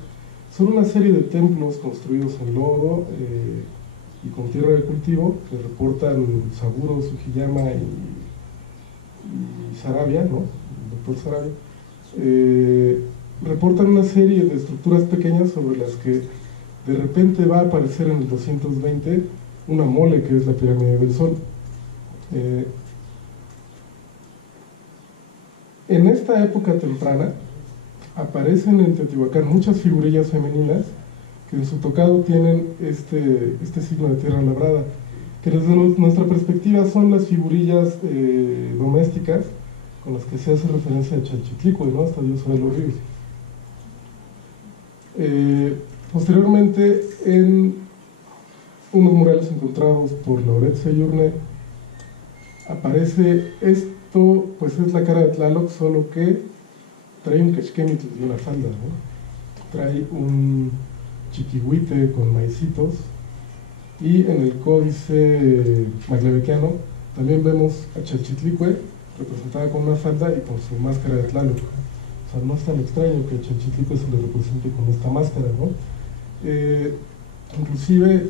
son una serie de templos construidos en lodo y con tierra de cultivo que reportan Saburo, Sugiyama y Sarabia, ¿no? El doctor Sarabia. Reportan una serie de estructuras pequeñas sobre las que de repente va a aparecer en el 220 una mole que es la pirámide del Sol. En esta época temprana aparecen en Teotihuacán muchas figurillas femeninas que en su tocado tienen este signo de tierra labrada, que desde nuestra perspectiva son las figurillas domésticas con las que se hace referencia a Chalchitlicue, ¿no? Esta diosa de los ríos. Posteriormente, en unos murales encontrados por Lauret Seyurne, aparece esto, pues es la cara de Tlaloc, solo que trae un quechquemitl y una falda, ¿no? Trae un chiquihuite con maicitos, y en el códice maglevequiano también vemos a Chalchitlicue representada con una falda y con su máscara de Tlaloc. O sea, no es tan extraño que a Chalchitlicue se le represente con esta máscara, ¿no? Inclusive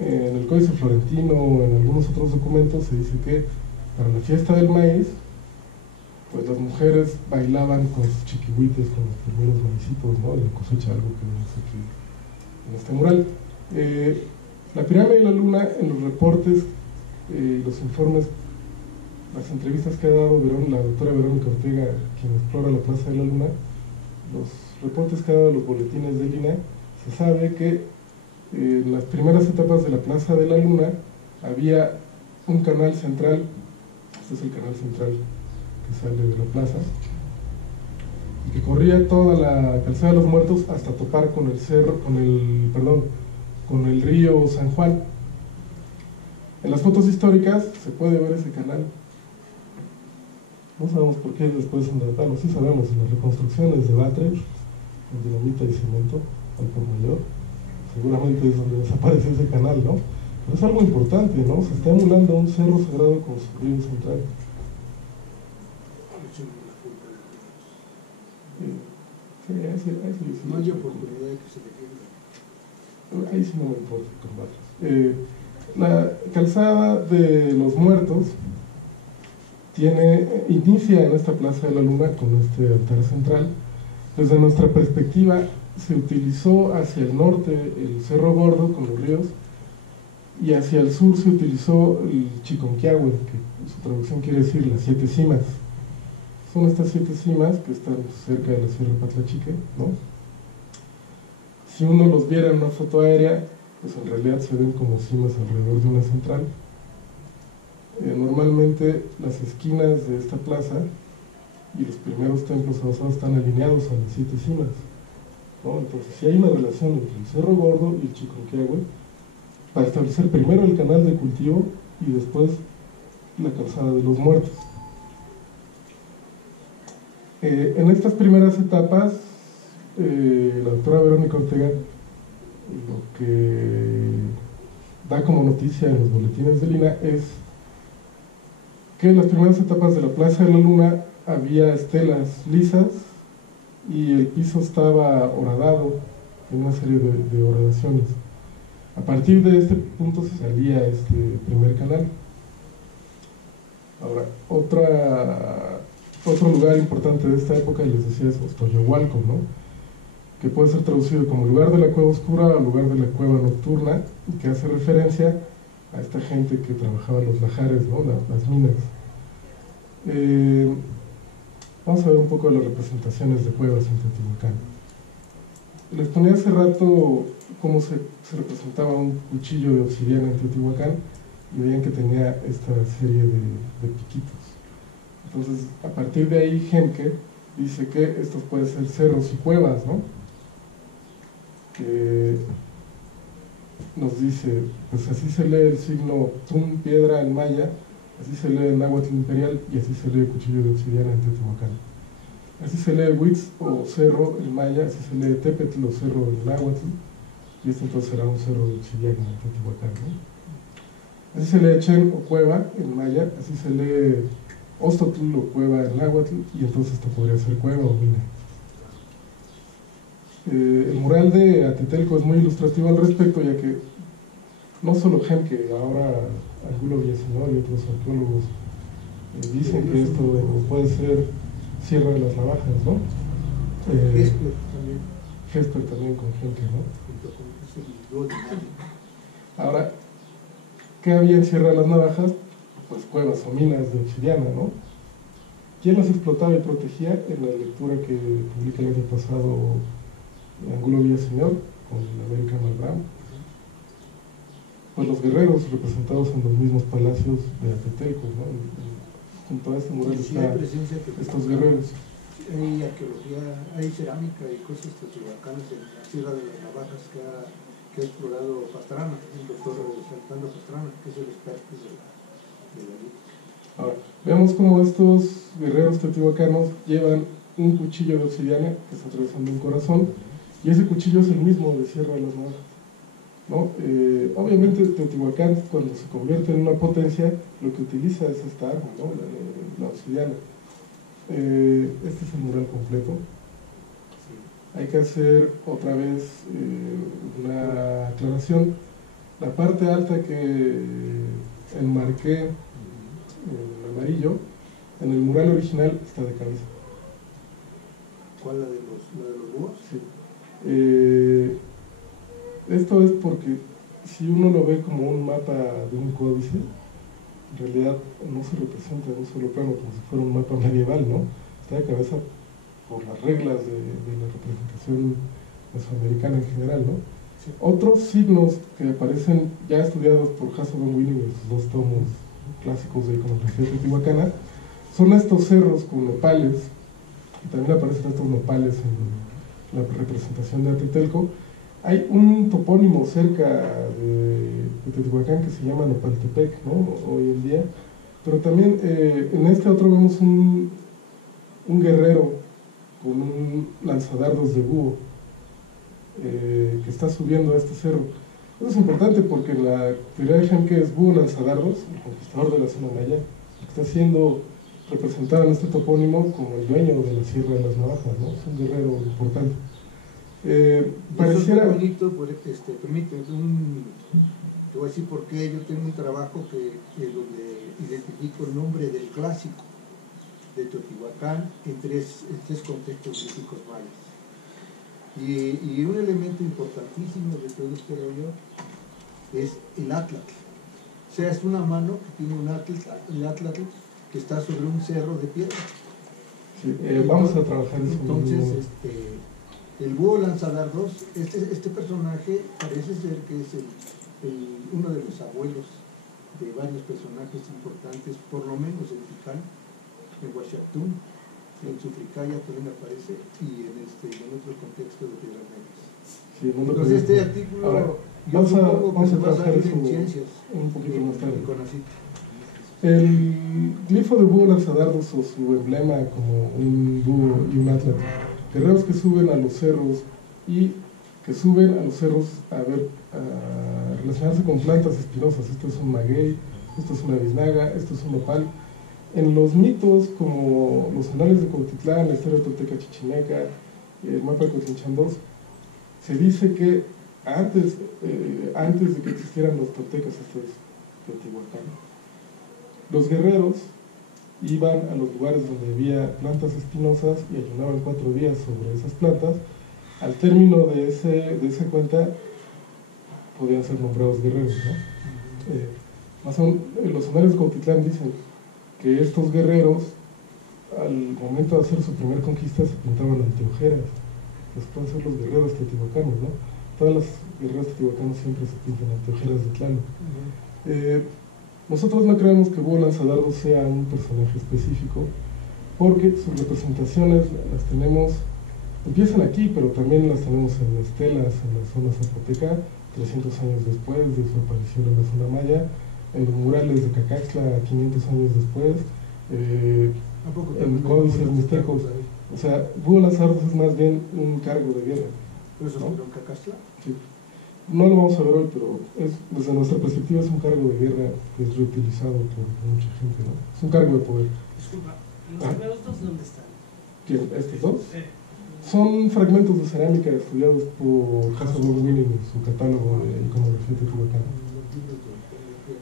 en el Códice Florentino o en algunos otros documentos se dice que para la fiesta del maíz, pues las mujeres bailaban con sus chiquihuites, con los primeros maicitos, ¿no? De la cosecha, algo que vemos aquí en este mural. La pirámide de la Luna, en los reportes, los informes, las entrevistas que ha dado la doctora Verónica Ortega, quien explora la Plaza de la Luna, los reportes que ha dado los boletines del INAH, se sabe que en las primeras etapas de la Plaza de la Luna había un canal central. Este es el canal central que sale de la plaza y que corría toda la calzada de los muertos hasta topar con con el río San Juan. En las fotos históricas se puede ver ese canal. No sabemos por qué después, bueno, sí sabemos, en las reconstrucciones de Batres, en dinamita y cemento, al por mayor, seguramente es donde desaparece ese canal, ¿no? Pero es algo importante, ¿no? Se está emulando un cerro sagrado con su río central. Sí, no hay oportunidad de que se defienda. Ahí sí no me importa combates. La calzada de los muertos inicia en esta Plaza de la Luna con este altar central. Desde nuestra perspectiva se utilizó hacia el norte el Cerro Gordo con los ríos y hacia el sur se utilizó el Chiconquiahue, que su traducción quiere decir las 7 cimas. Son estas 7 cimas que están cerca de la Sierra Patlachique, ¿no? Si uno los viera en una foto aérea, pues en realidad se ven como cimas alrededor de una central. Normalmente las esquinas de esta plaza y los primeros templos adosados están alineados a las 7 cimas, ¿no? Entonces, si hay una relación entre el Cerro Gordo y el Chiconquiahue, para establecer primero el canal de cultivo y después la calzada de los muertos. En estas primeras etapas, la doctora Verónica Ortega lo que da como noticia en los boletines del INAH es que en las primeras etapas de la Plaza de la Luna había estelas lisas y el piso estaba horadado en una serie de horadaciones. A partir de este punto se salía este primer canal. Ahora, otro lugar importante de esta época, les decía, es Ostoyohualco, ¿no? Que puede ser traducido como lugar de la cueva oscura o lugar de la cueva nocturna, y que hace referencia a esta gente que trabajaba en los lajares, ¿no? Las minas. Vamos a ver un poco de las representaciones de cuevas en Teotihuacán. Les ponía hace rato cómo se representaba un cuchillo de obsidiana en Teotihuacán, y veían que tenía esta serie de piquitos. Entonces, a partir de ahí, Genke dice que estos pueden ser cerros y cuevas, ¿no? Que nos dice, pues así se lee el signo Tum, piedra en maya, así se lee náhuatl imperial y así se lee cuchillo de obsidiana en Teotihuacán. Así se lee Huitz o cerro en maya, así se lee Tepetl o cerro en náhuatl, y este entonces será un cerro de obsidiana en Teotihuacán, ¿no? Así se lee Chen o cueva en maya, así se lee Ostotl o cueva en náhuatl, y entonces esto podría ser cueva o mina. El mural de Atetelco es muy ilustrativo al respecto, ya que no solo Genke, ahora Angulo Villaseñor y otros arqueólogos dicen que esto puede ser Sierra de las Navajas, ¿no? Jesper también con Genke, ¿no? Ahora, ¿qué había en Sierra de las Navajas? Pues cuevas o minas de obsidiana, ¿no? ¿Quién las explotaba y protegía? En la lectura que publica el año pasado Angulo Villaseñor con el American Malbram, pues los guerreros representados en los mismos palacios de Atetelco, ¿no? Junto a este mural están estos guerreros. Hay arqueología, hay cerámica y cosas teotihuacanas en la Sierra de las Navajas que ha explorado Pastrana, el doctor Fernando Pastrana, que es el experto de la Ahora, veamos cómo estos guerreros teotihuacanos llevan un cuchillo de obsidiana que está atravesando un corazón, y ese cuchillo es el mismo de Sierra de las Navajas, ¿no? Obviamente Teotihuacán, cuando se convierte en una potencia, lo que utiliza es esta arma, ¿no? La obsidiana. Este es el mural completo. Hay que hacer otra vez una aclaración. La parte alta que enmarqué en amarillo, en el mural original está de cabeza. ¿Cuál, la de los búhos? Sí. Esto es porque si uno lo ve como un mapa de un códice, en realidad no se representa en un solo plano como si fuera un mapa medieval, ¿no? Está de cabeza por las reglas de la representación mesoamericana en general, ¿no? Sí. Otros signos que aparecen ya estudiados por Hasso von Wiening en sus 2 tomos clásicos de iconografía teotihuacana son estos cerros con nopales, y también aparecen estos nopales en la representación de Atetelco, Hay un topónimo cerca de Teotihuacán que se llama Nopaltepec, ¿no? Hoy en día, pero también en este otro vemos un guerrero con un lanzadardos de búho que está subiendo a este cerro. Eso es importante porque la teoría de Henke es búho lanzadardos, el conquistador de la zona maya, que está siendo representado en este topónimo como el dueño de la Sierra de las Navajas, ¿no? Es un guerrero importante. Pareciera... Eso es muy bonito, permíteme, te voy a decir por qué. Yo tengo un trabajo donde identifico el nombre del clásico de Teotihuacán en tres contextos líticos mayas. Y un elemento importantísimo de todo este rollo es el Atlatl. O sea, es una mano que tiene un Atlatl que está sobre un cerro de piedra. Sí, vamos a trabajar eso. Entonces, el búho lanzadardos, este personaje parece ser que es uno de los abuelos de varios personajes importantes, por lo menos en Tikal, en Huachactún, en Sufricaya también aparece, y en otro contexto de Piedras Negras. Sí, entonces este artículo ahora, yo supongo que vamos se a va a salir trabajar en ciencias un poquito más tarde. Y el glifo de búho lanzadardos o su emblema como un búho y un atlas, guerreros que suben a los cerros a relacionarse con plantas espinosas. Esto es un maguey, esto es una biznaga, esto es un nopal. En los mitos como los anales de Cuautitlán, la historia tolteca chichimeca, el mapa de Cotinchan II, se dice que antes de que existieran los toltecas, esto es Teotihuacán, los guerreros iban a los lugares donde había plantas espinosas y ayunaban 4 días sobre esas plantas. Al término de esa cuenta podían ser nombrados guerreros, ¿no? Los anales de Cuautitlán dicen que estos guerreros, al momento de hacer su primer conquista, se pintaban anteojeras. Pues pueden ser los guerreros teotihuacanos, ¿no? Todas las guerreras teotihuacanos siempre se pintan anteojeras de Tlaloc. Nosotros no creemos que Búho Lanzadardos sea un personaje específico, porque sus representaciones las tenemos, empiezan aquí, pero también las tenemos en estelas en la zona zapoteca, 300 años después de su aparición en la zona maya, en los murales de Cacaxtla 500 años después, en códices mixtecos. O sea, Búho Lanzadardos es más bien un cargo de guerra. ¿Pero eso es en Cacaxtla? Sí. No lo vamos a ver hoy, pero desde nuestra perspectiva es un cargo de guerra que es reutilizado por mucha gente, ¿no? Es un cargo de poder. Disculpa, ¿los primeros dos dónde están? ¿Quién? ¿Estos dos? Son fragmentos de cerámica estudiados por Hazel Winning en su catálogo de iconografía teotihuacana.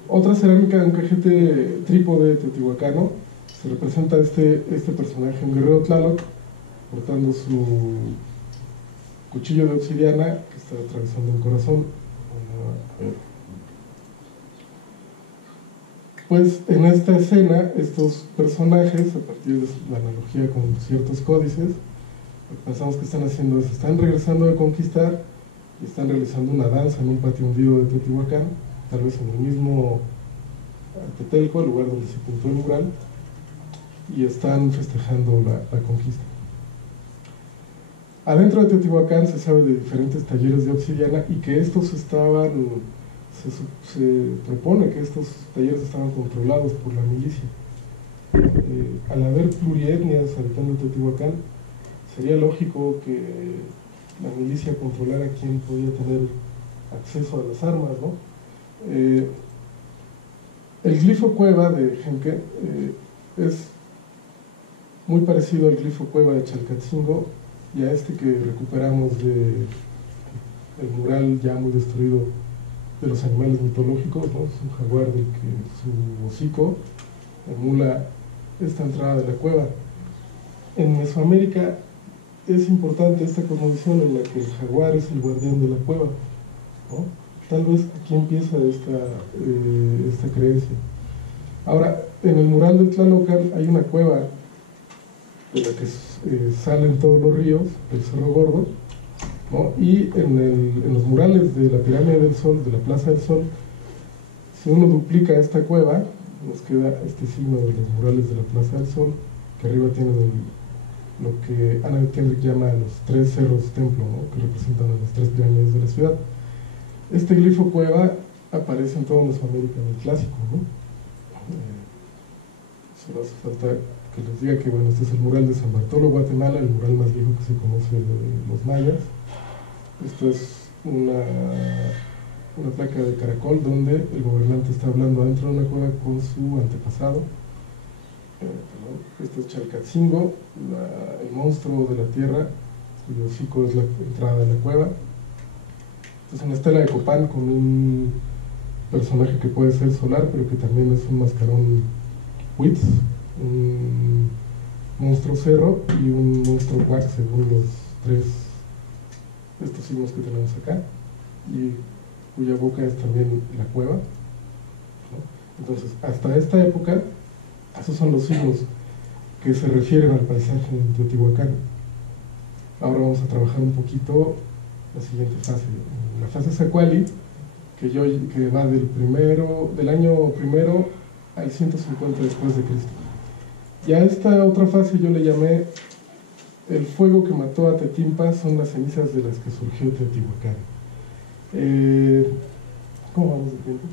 Otra cerámica de un cajete trípode teotihuacano se representa este personaje, un guerrero Tlaloc, portando su cuchillo de obsidiana que está atravesando el corazón. Pues en esta escena, estos personajes, a partir de la analogía con ciertos códices, pensamos que están haciendo eso, están regresando de conquistar y están realizando una danza en un patio hundido de Teotihuacán, tal vez en el mismo Tetelco, el lugar donde se pintó el mural, y están festejando la conquista. Adentro de Teotihuacán se sabe de diferentes talleres de obsidiana y que estos se propone que estos talleres estaban controlados por la milicia. Al haber plurietnias habitando Teotihuacán, sería lógico que la milicia controlara quién podía tener acceso a las armas, ¿no? El glifo cueva de Henke es muy parecido al glifo cueva de Chalcatzingo y a este que recuperamos del mural ya muy destruido de los animales mitológicos, ¿no? Es un jaguar del que su hocico emula esta entrada de la cueva. En Mesoamérica es importante esta cosmovisión en la que el jaguar es el guardián de la cueva, ¿no? Tal vez aquí empieza esta creencia. Ahora, en el mural de Tlalocan hay una cueva de la que salen todos los ríos del Cerro Gordo, ¿no? Y en los murales de la Pirámide del Sol, de la Plaza del Sol, si uno duplica esta cueva, nos queda este signo de los murales de la Plaza del Sol, que arriba tiene lo que Annabeth Kendrick llama los tres cerros templo, ¿no? Que representan a las tres pirámides de la ciudad. Este glifo cueva aparece en toda Mesoamérica en el clásico, ¿no? Solo hace falta que les diga que, bueno, este es el mural de San Bartolo, Guatemala, el mural más viejo que se conoce de los mayas. Esto es una placa de caracol donde el gobernante está hablando adentro de una cueva con su antepasado. Este es Chalcatzingo, el monstruo de la tierra, cuyo hocico es la entrada de la cueva. Esta es una estela de Copán con un personaje que puede ser solar, pero que también es un mascarón Huitz, un monstruo cerro y un monstruo Huac, según los tres estos signos que tenemos acá, y cuya boca es también la cueva, ¿no? Entonces, hasta esta época, esos son los signos que se refieren al paisaje en Teotihuacán. Ahora vamos a trabajar un poquito la siguiente fase, la fase Zacuali, que va del año primero al 150 después de Cristo. Y a esta otra fase yo le llamé el fuego que mató a Tetimpa, son las cenizas de las que surgió Teotihuacán. ¿Cómo vamos de tiempo?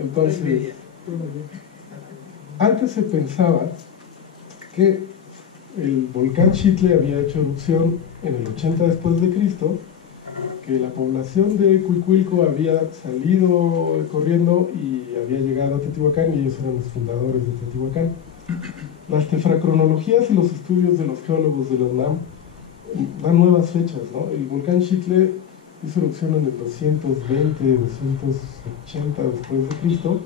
Entonces, antes se pensaba que el volcán Xitle había hecho erupción en el 80 después de Cristo, que la población de Cuicuilco había salido corriendo y había llegado a Teotihuacán, y ellos eran los fundadores de Teotihuacán. Las tefracronologías y los estudios de los geólogos de la UNAM dan nuevas fechas, ¿no? El volcán Xitle hizo erupción en el 220, 280 después de Cristo,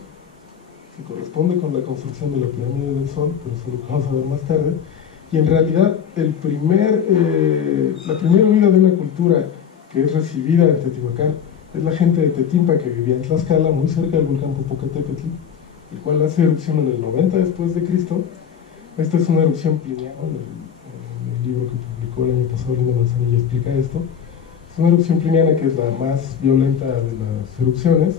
que corresponde con la construcción de la pirámide del Sol, pero eso lo vamos a ver más tarde. Y en realidad la primera huida de una cultura que es recibida en Teotihuacán es la gente de Tetimpa, que vivía en Tlaxcala, muy cerca del volcán Popocatépetl, el cual hace erupción en el 90 después de Cristo. Esta es una erupción pliniana, en el libro que publicó el año pasado Linda Manzanilla explica esto. Es una erupción pliniana que es la más violenta de las erupciones,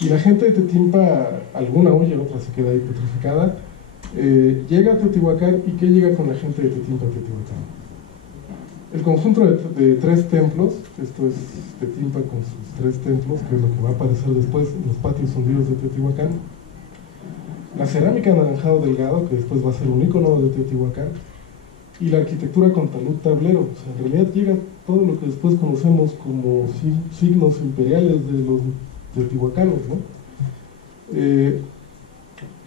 y la gente de Tetimpa, alguna huye, otra se queda ahí petrificada, llega a Teotihuacán. ¿Y qué llega con la gente de Tetimpa a Teotihuacán? El conjunto de tres templos, esto es Tetimpa con sus tres templos, que es lo que va a aparecer después en los patios hundidos de Teotihuacán. La cerámica anaranjado delgado, que después va a ser un ícono de Teotihuacán, y la arquitectura con talud tablero. O sea, en realidad llega todo lo que después conocemos como signos imperiales de los teotihuacanos, ¿no?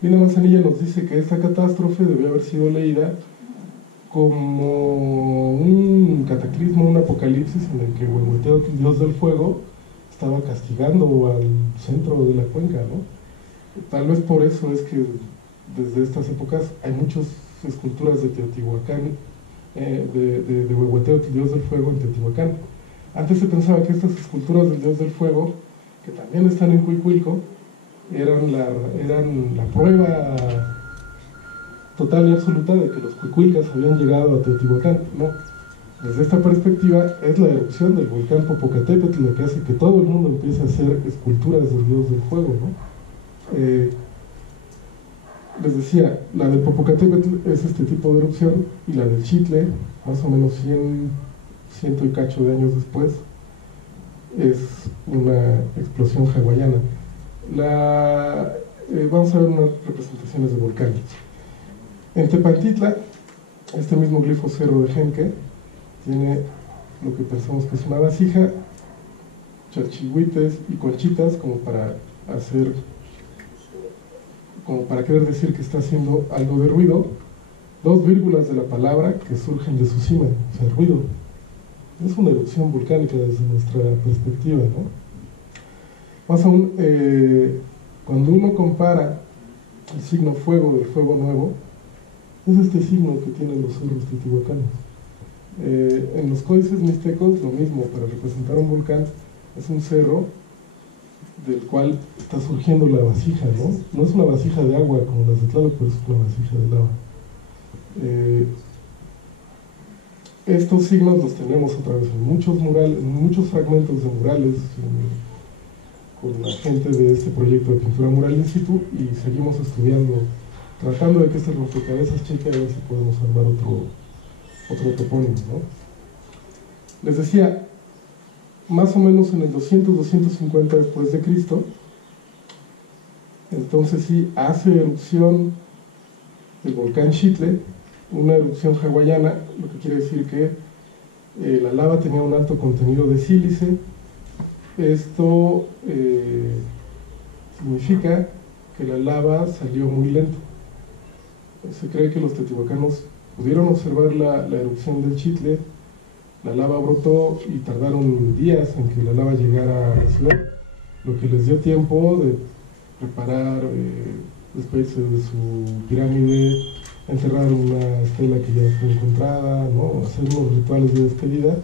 Linda Manzanilla nos dice que esta catástrofe debió haber sido leída como un cataclismo, un apocalipsis en el que Huehueteotl, el dios del fuego, estaba castigando al centro de la cuenca, ¿no? Tal vez por eso es que desde estas épocas hay muchas esculturas de Teotihuacán, de Huehueteotl, el dios del fuego, en Teotihuacán. Antes se pensaba que estas esculturas del dios del fuego, que también están en Cuicuilco, eran la prueba total y absoluta de que los cuicuilcas habían llegado a Teotihuacán. No, desde esta perspectiva es la erupción del volcán Popocatépetl lo que hace que todo el mundo empiece a hacer esculturas del dios del fuego, ¿no? Les decía, la del Popocatépetl es este tipo de erupción, y la del Xitle, más o menos 100 y cacho de años después, es una explosión hawaiana. Vamos a ver unas representaciones de volcanes. En Tepantitla, este mismo glifo cerro de Genque tiene lo que pensamos que es una vasija, chalchihuites y conchitas como para querer decir que está haciendo algo de ruido, dos vírgulas de la palabra que surgen de su cima, o sea, ruido. Es una erupción volcánica desde nuestra perspectiva, ¿no? Más aún, cuando uno compara el signo fuego del fuego nuevo, es este signo que tienen los cerros teotihuacanos. En los códices mixtecos, lo mismo, para representar un volcán, es un cerro del cual está surgiendo la vasija, ¿no? No es una vasija de agua como las de Tlaloc, pero es una vasija de lava. Estos signos los tenemos otra vez en muchos murales, en muchos fragmentos de murales, con la gente de este proyecto de pintura mural in situ, y seguimos estudiando tratando de que este rompecabezas cheque a ver si podemos armar otro topónimo, ¿no? Les decía, más o menos en el 200-250 después de Cristo, entonces sí hace erupción el volcán Xitle, una erupción hawaiana, lo que quiere decir que la lava tenía un alto contenido de sílice. Esto significa que la lava salió muy lento. Se cree que los teotihuacanos pudieron observar la erupción del Xitle, la lava brotó y tardaron días en que la lava llegara a la ciudad, lo que les dio tiempo de preparar, despedirse de su pirámide, enterrar una estela que ya fue encontrada, ¿no? Hacer unos rituales de despedida.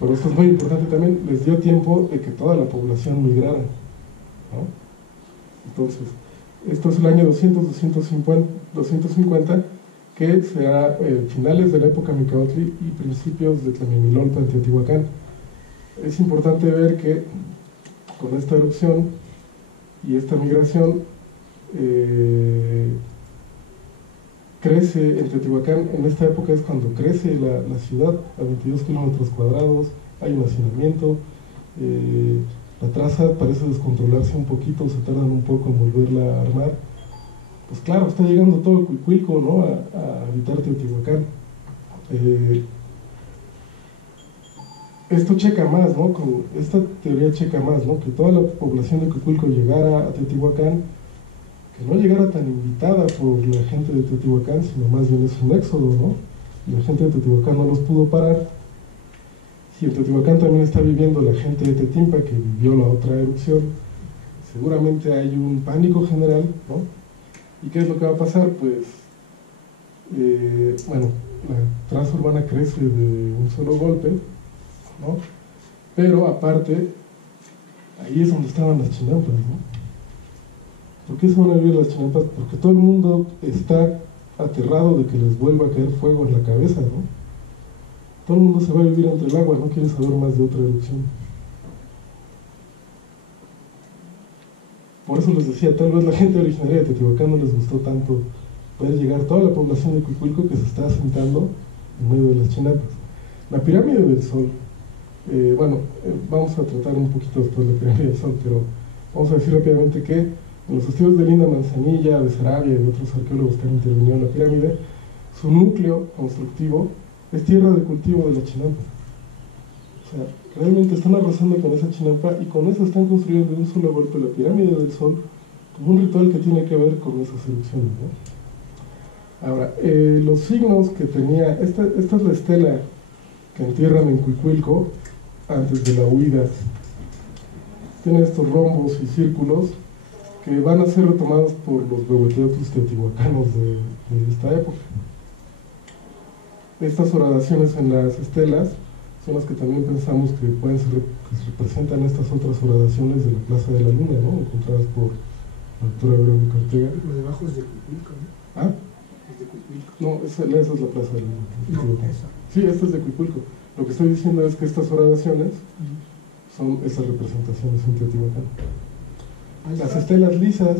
Pero esto es muy importante también, les dio tiempo de que toda la población migrara, ¿no? Entonces, esto es el año 200-250, que será finales de la época Micaotli y principios de Tlamimilolpa en Teotihuacán. Es importante ver que con esta erupción y esta migración crece en Teotihuacán. En esta época es cuando crece la ciudad a 22 kilómetros cuadrados, hay un hacinamiento, la traza parece descontrolarse un poquito, se tardan un poco en volverla a armar. Pues claro, está llegando todo Cuicuilco, ¿no?, a habitar Teotihuacán. Esto checa más, ¿no?, con esta teoría checa más, ¿no?, que toda la población de Cuicuilco llegara a Teotihuacán, que no llegara tan invitada por la gente de Teotihuacán, sino más bien es un éxodo, ¿no? La gente de Teotihuacán no los pudo parar. Si en Teotihuacán también está viviendo la gente de Tetimpa, que vivió la otra erupción, seguramente hay un pánico general, ¿no? ¿Y qué es lo que va a pasar? Pues, bueno, la traza urbana crece de un solo golpe, ¿no? Pero aparte, ahí es donde estaban las chinampas, ¿no? ¿Por qué se van a vivir las chinampas? Porque todo el mundo está aterrado de que les vuelva a caer fuego en la cabeza, ¿no? Todo el mundo se va a vivir entre el agua, no quiere saber más de otra erupción. Por eso les decía, tal vez la gente originaria de Teotihuacán no les gustó tanto ver llegar toda la población de Cuicuilco que se está asentando en medio de las chinampas. La pirámide del Sol, vamos a tratar un poquito después de la pirámide del Sol, pero vamos a decir rápidamente que en los estudios de Linda Manzanilla, de Sarabia y de otros arqueólogos que han intervenido en la pirámide, su núcleo constructivo es tierra de cultivo de la chinampa. O sea, realmente están arrasando con esa chinampa y con eso están construyendo de un solo golpe la pirámide del Sol como un ritual que tiene que ver con esas erupciones, ¿no? Ahora, los signos que tenía, esta es la estela que entierran en Cuicuilco antes de la huida. Tiene estos rombos y círculos que van a ser retomados por los huehueteotls teotihuacanos de esta época. Estas horadaciones en las estelas son las que también pensamos que pueden ser, que representan estas otras horadaciones de la Plaza de la Luna, ¿no?, encontradas por la doctora Verónica Ortega. Lo debajo es de Cuicuilco, ¿no? ¿Ah? Es de Cuicuilco. No, esa es la Plaza de la Luna. No, esa. Sí, esta es de Cuicuilco. Lo que estoy diciendo es que estas horadaciones son esas representaciones en Teotihuacán. Las estelas lisas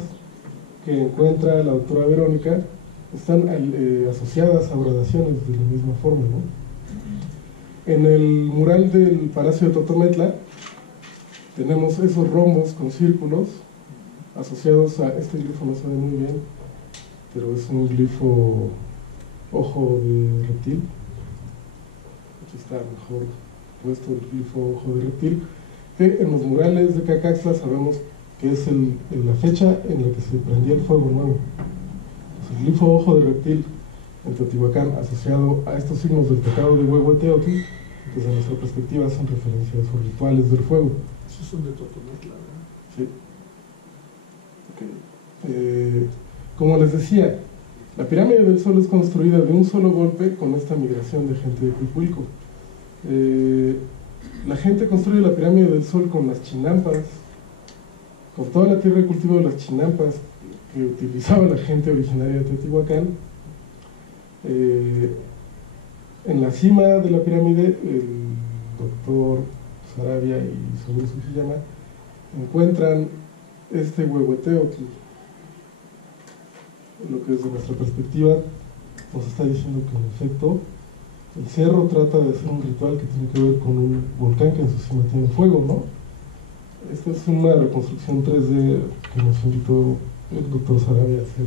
que encuentra la doctora Verónica están asociadas a horadaciones de la misma forma, ¿no? En el mural del Palacio de Totometla tenemos esos rombos con círculos asociados a, este glifo no se ve muy bien, pero es un glifo ojo de reptil. Aquí está mejor puesto el glifo ojo de reptil, que en los murales de Cacaxtla sabemos que es la fecha en la que se prendía el fuego nuevo. Pues el glifo ojo de reptil en Teotihuacán asociado a estos signos del pecado de Huehueteotl, desde nuestra perspectiva son referencias a esos rituales del fuego. Esos son de Totometla, ¿verdad? Sí. Okay. Como les decía, la pirámide del Sol es construida de un solo golpe con esta migración de gente de Cuicuilco. La gente construye la pirámide del Sol con las chinampas, con toda la tierra de cultivo de las chinampas que utilizaba la gente originaria de Teotihuacán. En la cima de la pirámide, el doctor Sarabia y Sobel Sujiyama encuentran este Huehueteotl. lo que desde nuestra perspectiva nos está diciendo que en efecto el cerro trata de hacer un ritual que tiene que ver con un volcán que en su cima tiene fuego, ¿no? Esta es una reconstrucción 3D que nos invitó el doctor Sarabia a hacer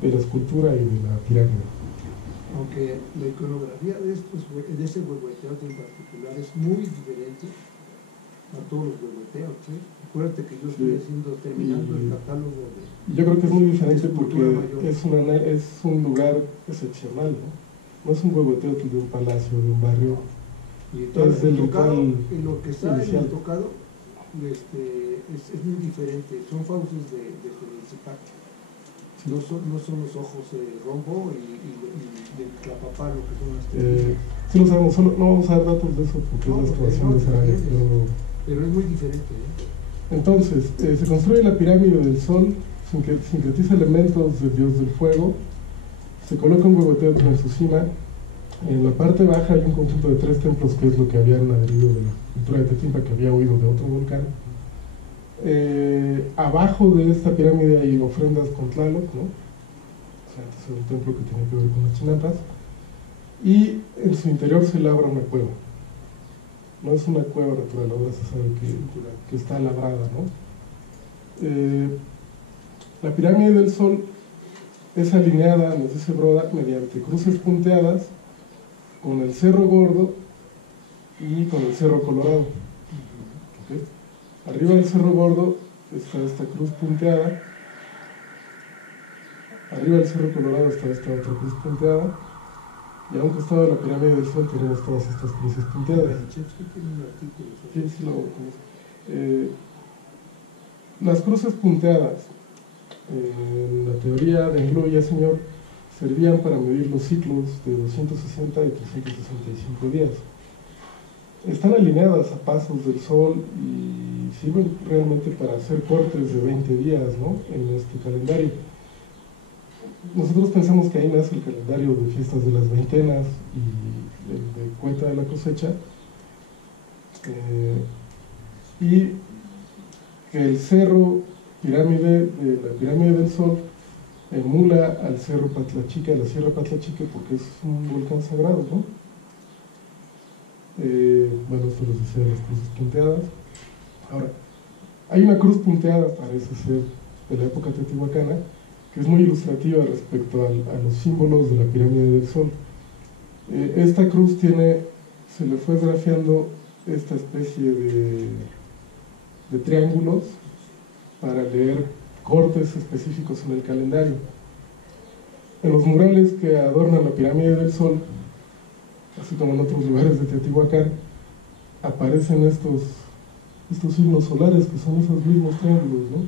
de la escultura y de la pirámide. Aunque la iconografía de ese huehueteote en particular es muy diferente a todos los huehueteos, ¿sí? Acuérdate que yo estoy terminando el catálogo de... Yo creo que es muy diferente porque mayor. es un lugar excepcional, ¿no? No es un huehueteote de un palacio, de un barrio. Y entonces Es del el tocado, ritual en lo que está inicial. en el tocado, es muy diferente. Son fauces de Felicipar. No son los ojos rombo y de Tlapapá, lo que son las Sí lo sabemos, solo no vamos a dar datos de eso porque No, es la porque excavación no, de Sarabia. pero es muy diferente, Entonces, se construye la pirámide del Sol, sincretiza elementos del dios del fuego, se coloca un huehueteotl en su cima. En la parte baja hay un conjunto de 3 templos, que es lo que habían adherido de la cultura de Tetimpa, que había huido de otro volcán. Abajo de esta pirámide hay ofrendas con Tlaloc, ¿no? O sea, este es un templo que tiene que ver con las chinampas. Y en su interior se labra una cueva. No es una cueva natural, ahora se sabe que está labrada, ¿no? La pirámide del Sol es alineada, nos dice Broda, mediante cruces punteadas con el Cerro Gordo y con el Cerro Colorado. ¿Okay? Arriba del Cerro Gordo está esta cruz punteada, arriba del Cerro Colorado está esta otra cruz punteada, y a un costado de la pirámide del Sol tenemos todas estas cruces punteadas. Sí, lo conozco. Las cruces punteadas, en la teoría de Anglo Villaseñor, servían para medir los ciclos de 260 y 365 días. Están alineadas a pasos del Sol y sirven realmente para hacer cortes de 20 días, ¿no?, en este calendario. Nosotros pensamos que ahí nace el calendario de fiestas de las veintenas y el de cuenta de la cosecha, y que el cerro pirámide de la pirámide del Sol emula al cerro Patlachica, a la sierra Patlachica, porque es un volcán sagrado, ¿no? Bueno, esto los decía las cruces punteadas. Ahora, hay una cruz punteada, parece ser de la época teotihuacana, que es muy ilustrativa respecto a los símbolos de la pirámide del Sol. Esta cruz se le fue esgrafiando esta especie de triángulos para leer cortes específicos en el calendario. En los murales que adornan la pirámide del Sol, así como en otros lugares de Teotihuacán, aparecen estos signos solares, que son esos mismos triángulos, ¿no?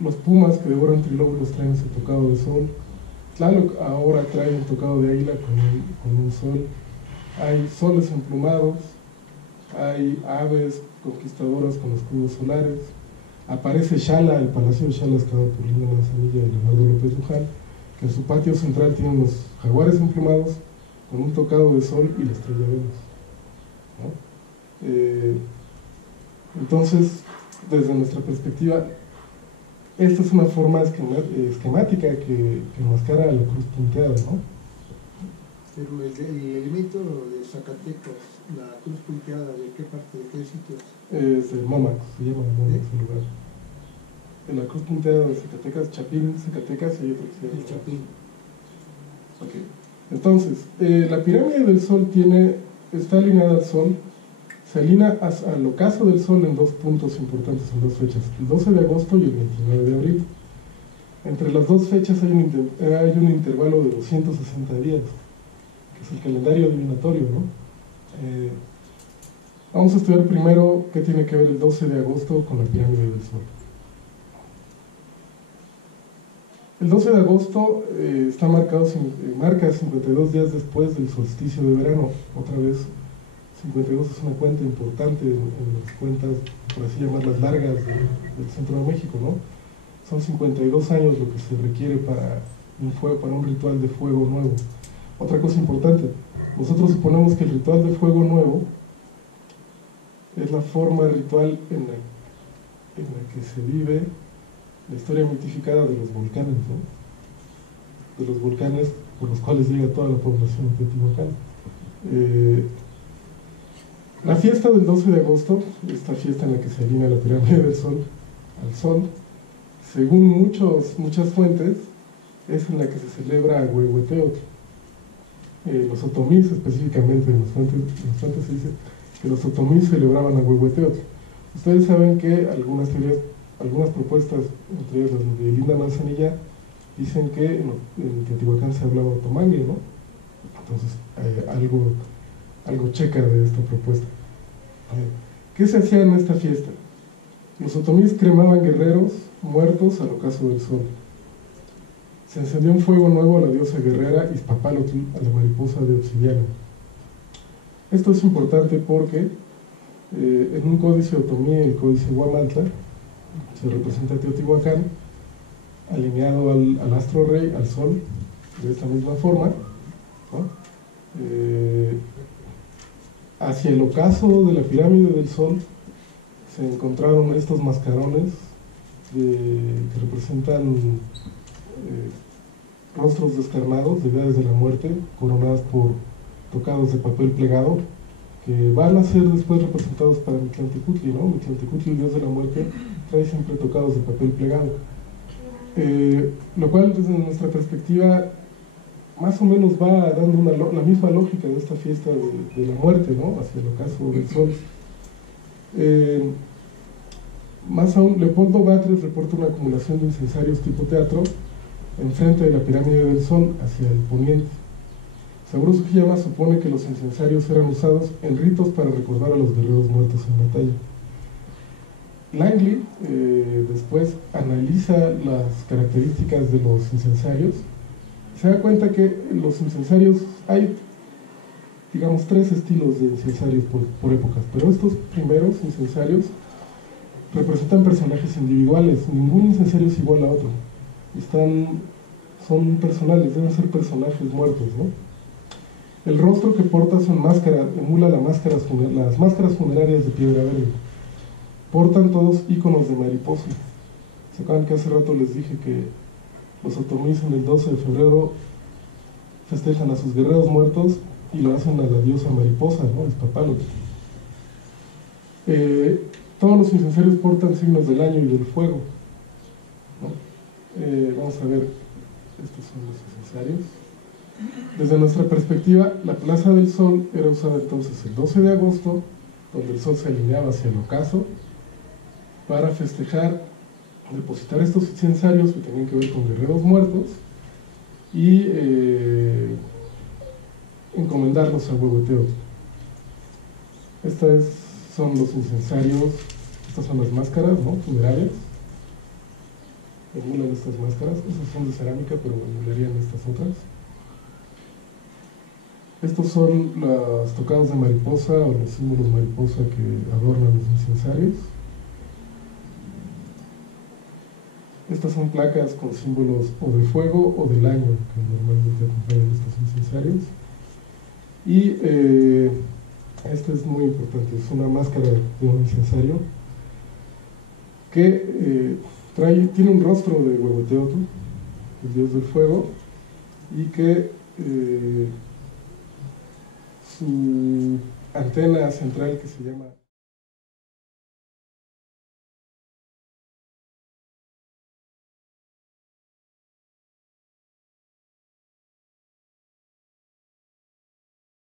Los pumas que devoran trilóbulos traen ese tocado de sol. Tlaloc ahora trae un tocado de águila con un sol. Hay soles emplumados, hay aves conquistadoras con escudos solares. Aparece Xala, el palacio de Xala, estado por Linda Manzanilla y Leonardo López Luján, que en su patio central tiene unos jaguares emplumados con un tocado de sol y la estrella Venus, ¿no? Entonces, desde nuestra perspectiva, esta es una forma esquemática que enmascara la cruz punteada, ¿no? Pero el elemento de Zacatecas, la cruz punteada, ¿de qué parte, de qué sitio es? Es de Momax, se llama Momax el lugar. En la cruz punteada de Zacatecas, Chapín, Zacatecas, y hay otro que se llama El Chapín. Okay. Entonces, la pirámide del Sol está alineada al Sol, se alinea al ocaso del Sol en 2 puntos importantes, en 2 fechas, el 12 de agosto y el 29 de abril. Entre las 2 fechas hay un intervalo de 260 días, que es el calendario divinatorio, ¿no? Vamos a estudiar primero qué tiene que ver el 12 de agosto con la pirámide del Sol. El 12 de agosto marca 52 días después del solsticio de verano. Otra vez, 52 es una cuenta importante en las cuentas, por así llamarlas, largas del centro de México, ¿no? Son 52 años lo que se requiere para un ritual de fuego nuevo. Otra cosa importante, nosotros suponemos que el ritual de fuego nuevo es la forma ritual en la que se vive la historia mitificada de los volcanes, ¿no? De los volcanes por los cuales llega toda la población de Teotihuacán. La fiesta del 12 de agosto, esta fiesta en la que se alinea la pirámide del Sol al Sol, según muchas fuentes, es en la que se celebra a Huehueteotl. Los otomís, específicamente en las fuentes se dice que los otomís celebraban a Huehueteotl. Ustedes saben que algunas teorías, algunas propuestas, entre ellas las de Linda Manzanilla, dicen que en Teotihuacán se hablaba otomangue, ¿no? Entonces, algo checa de esta propuesta. ¿Qué se hacía en esta fiesta? Los otomís cremaban guerreros muertos al ocaso del sol. Se encendió un fuego nuevo a la diosa guerrera Izpapalotl, a la mariposa de obsidiana. Esto es importante porque en un códice otomí, el códice Huamantla, se representa a Teotihuacán alineado al astro rey, al sol, de esta misma forma, ¿no? Hacia el ocaso de la pirámide del Sol se encontraron estos mascarones que representan rostros descarnados, deidades de la muerte, coronadas por tocados de papel plegado, que van a ser después representados para Mictlantecutli, ¿no? Mictlantecutli, el dios de la muerte, trae siempre tocados de papel plegado. Lo cual, desde nuestra perspectiva, más o menos va dando la misma lógica de esta fiesta de la muerte, ¿no? Hacia el ocaso del sol. Más aún, Leopoldo Batres reporta una acumulación de incensarios tipo teatro enfrente de la pirámide del Sol, hacia el poniente. Sabroso Hiyama supone que los incensarios eran usados en ritos para recordar a los guerreros muertos en batalla. Langley después analiza las características de los incensarios. Se da cuenta que los incensarios, hay, digamos, 3 estilos de incensarios por épocas, pero estos primeros incensarios representan personajes individuales. Ningún incensario es igual a otro. Son personales, deben ser personajes muertos, ¿no? El rostro que porta son máscaras, emula las máscaras funerarias de piedra verde. Portan todos íconos de mariposa. ¿Se acuerdan que hace rato les dije que los otomís en el 12 de febrero festejan a sus guerreros muertos y lo hacen a la diosa mariposa, ¿no? Izpapalotl. Todos los incensarios portan signos del año y del fuego, ¿no? Vamos a ver, estos son los incensarios. Desde nuestra perspectiva, la Plaza del Sol era usada entonces el 12 de agosto, donde el sol se alineaba hacia el ocaso, para festejar, depositar estos incensarios que tenían que ver con guerreros muertos y encomendarlos a Huehueteotl. Estos son los incensarios, estas son las máscaras, ¿no? Funerarias. Emulan estas máscaras, esas son de cerámica, pero emularían estas otras. Estos son los tocados de mariposa o los símbolos mariposa que adornan los incensarios. Estas son placas con símbolos o de fuego o del año que normalmente acompañan estos incensarios. Y este es muy importante, es una máscara de un incensario que tiene un rostro de Huehueteotl, el dios del fuego, y que su antena central, que se llama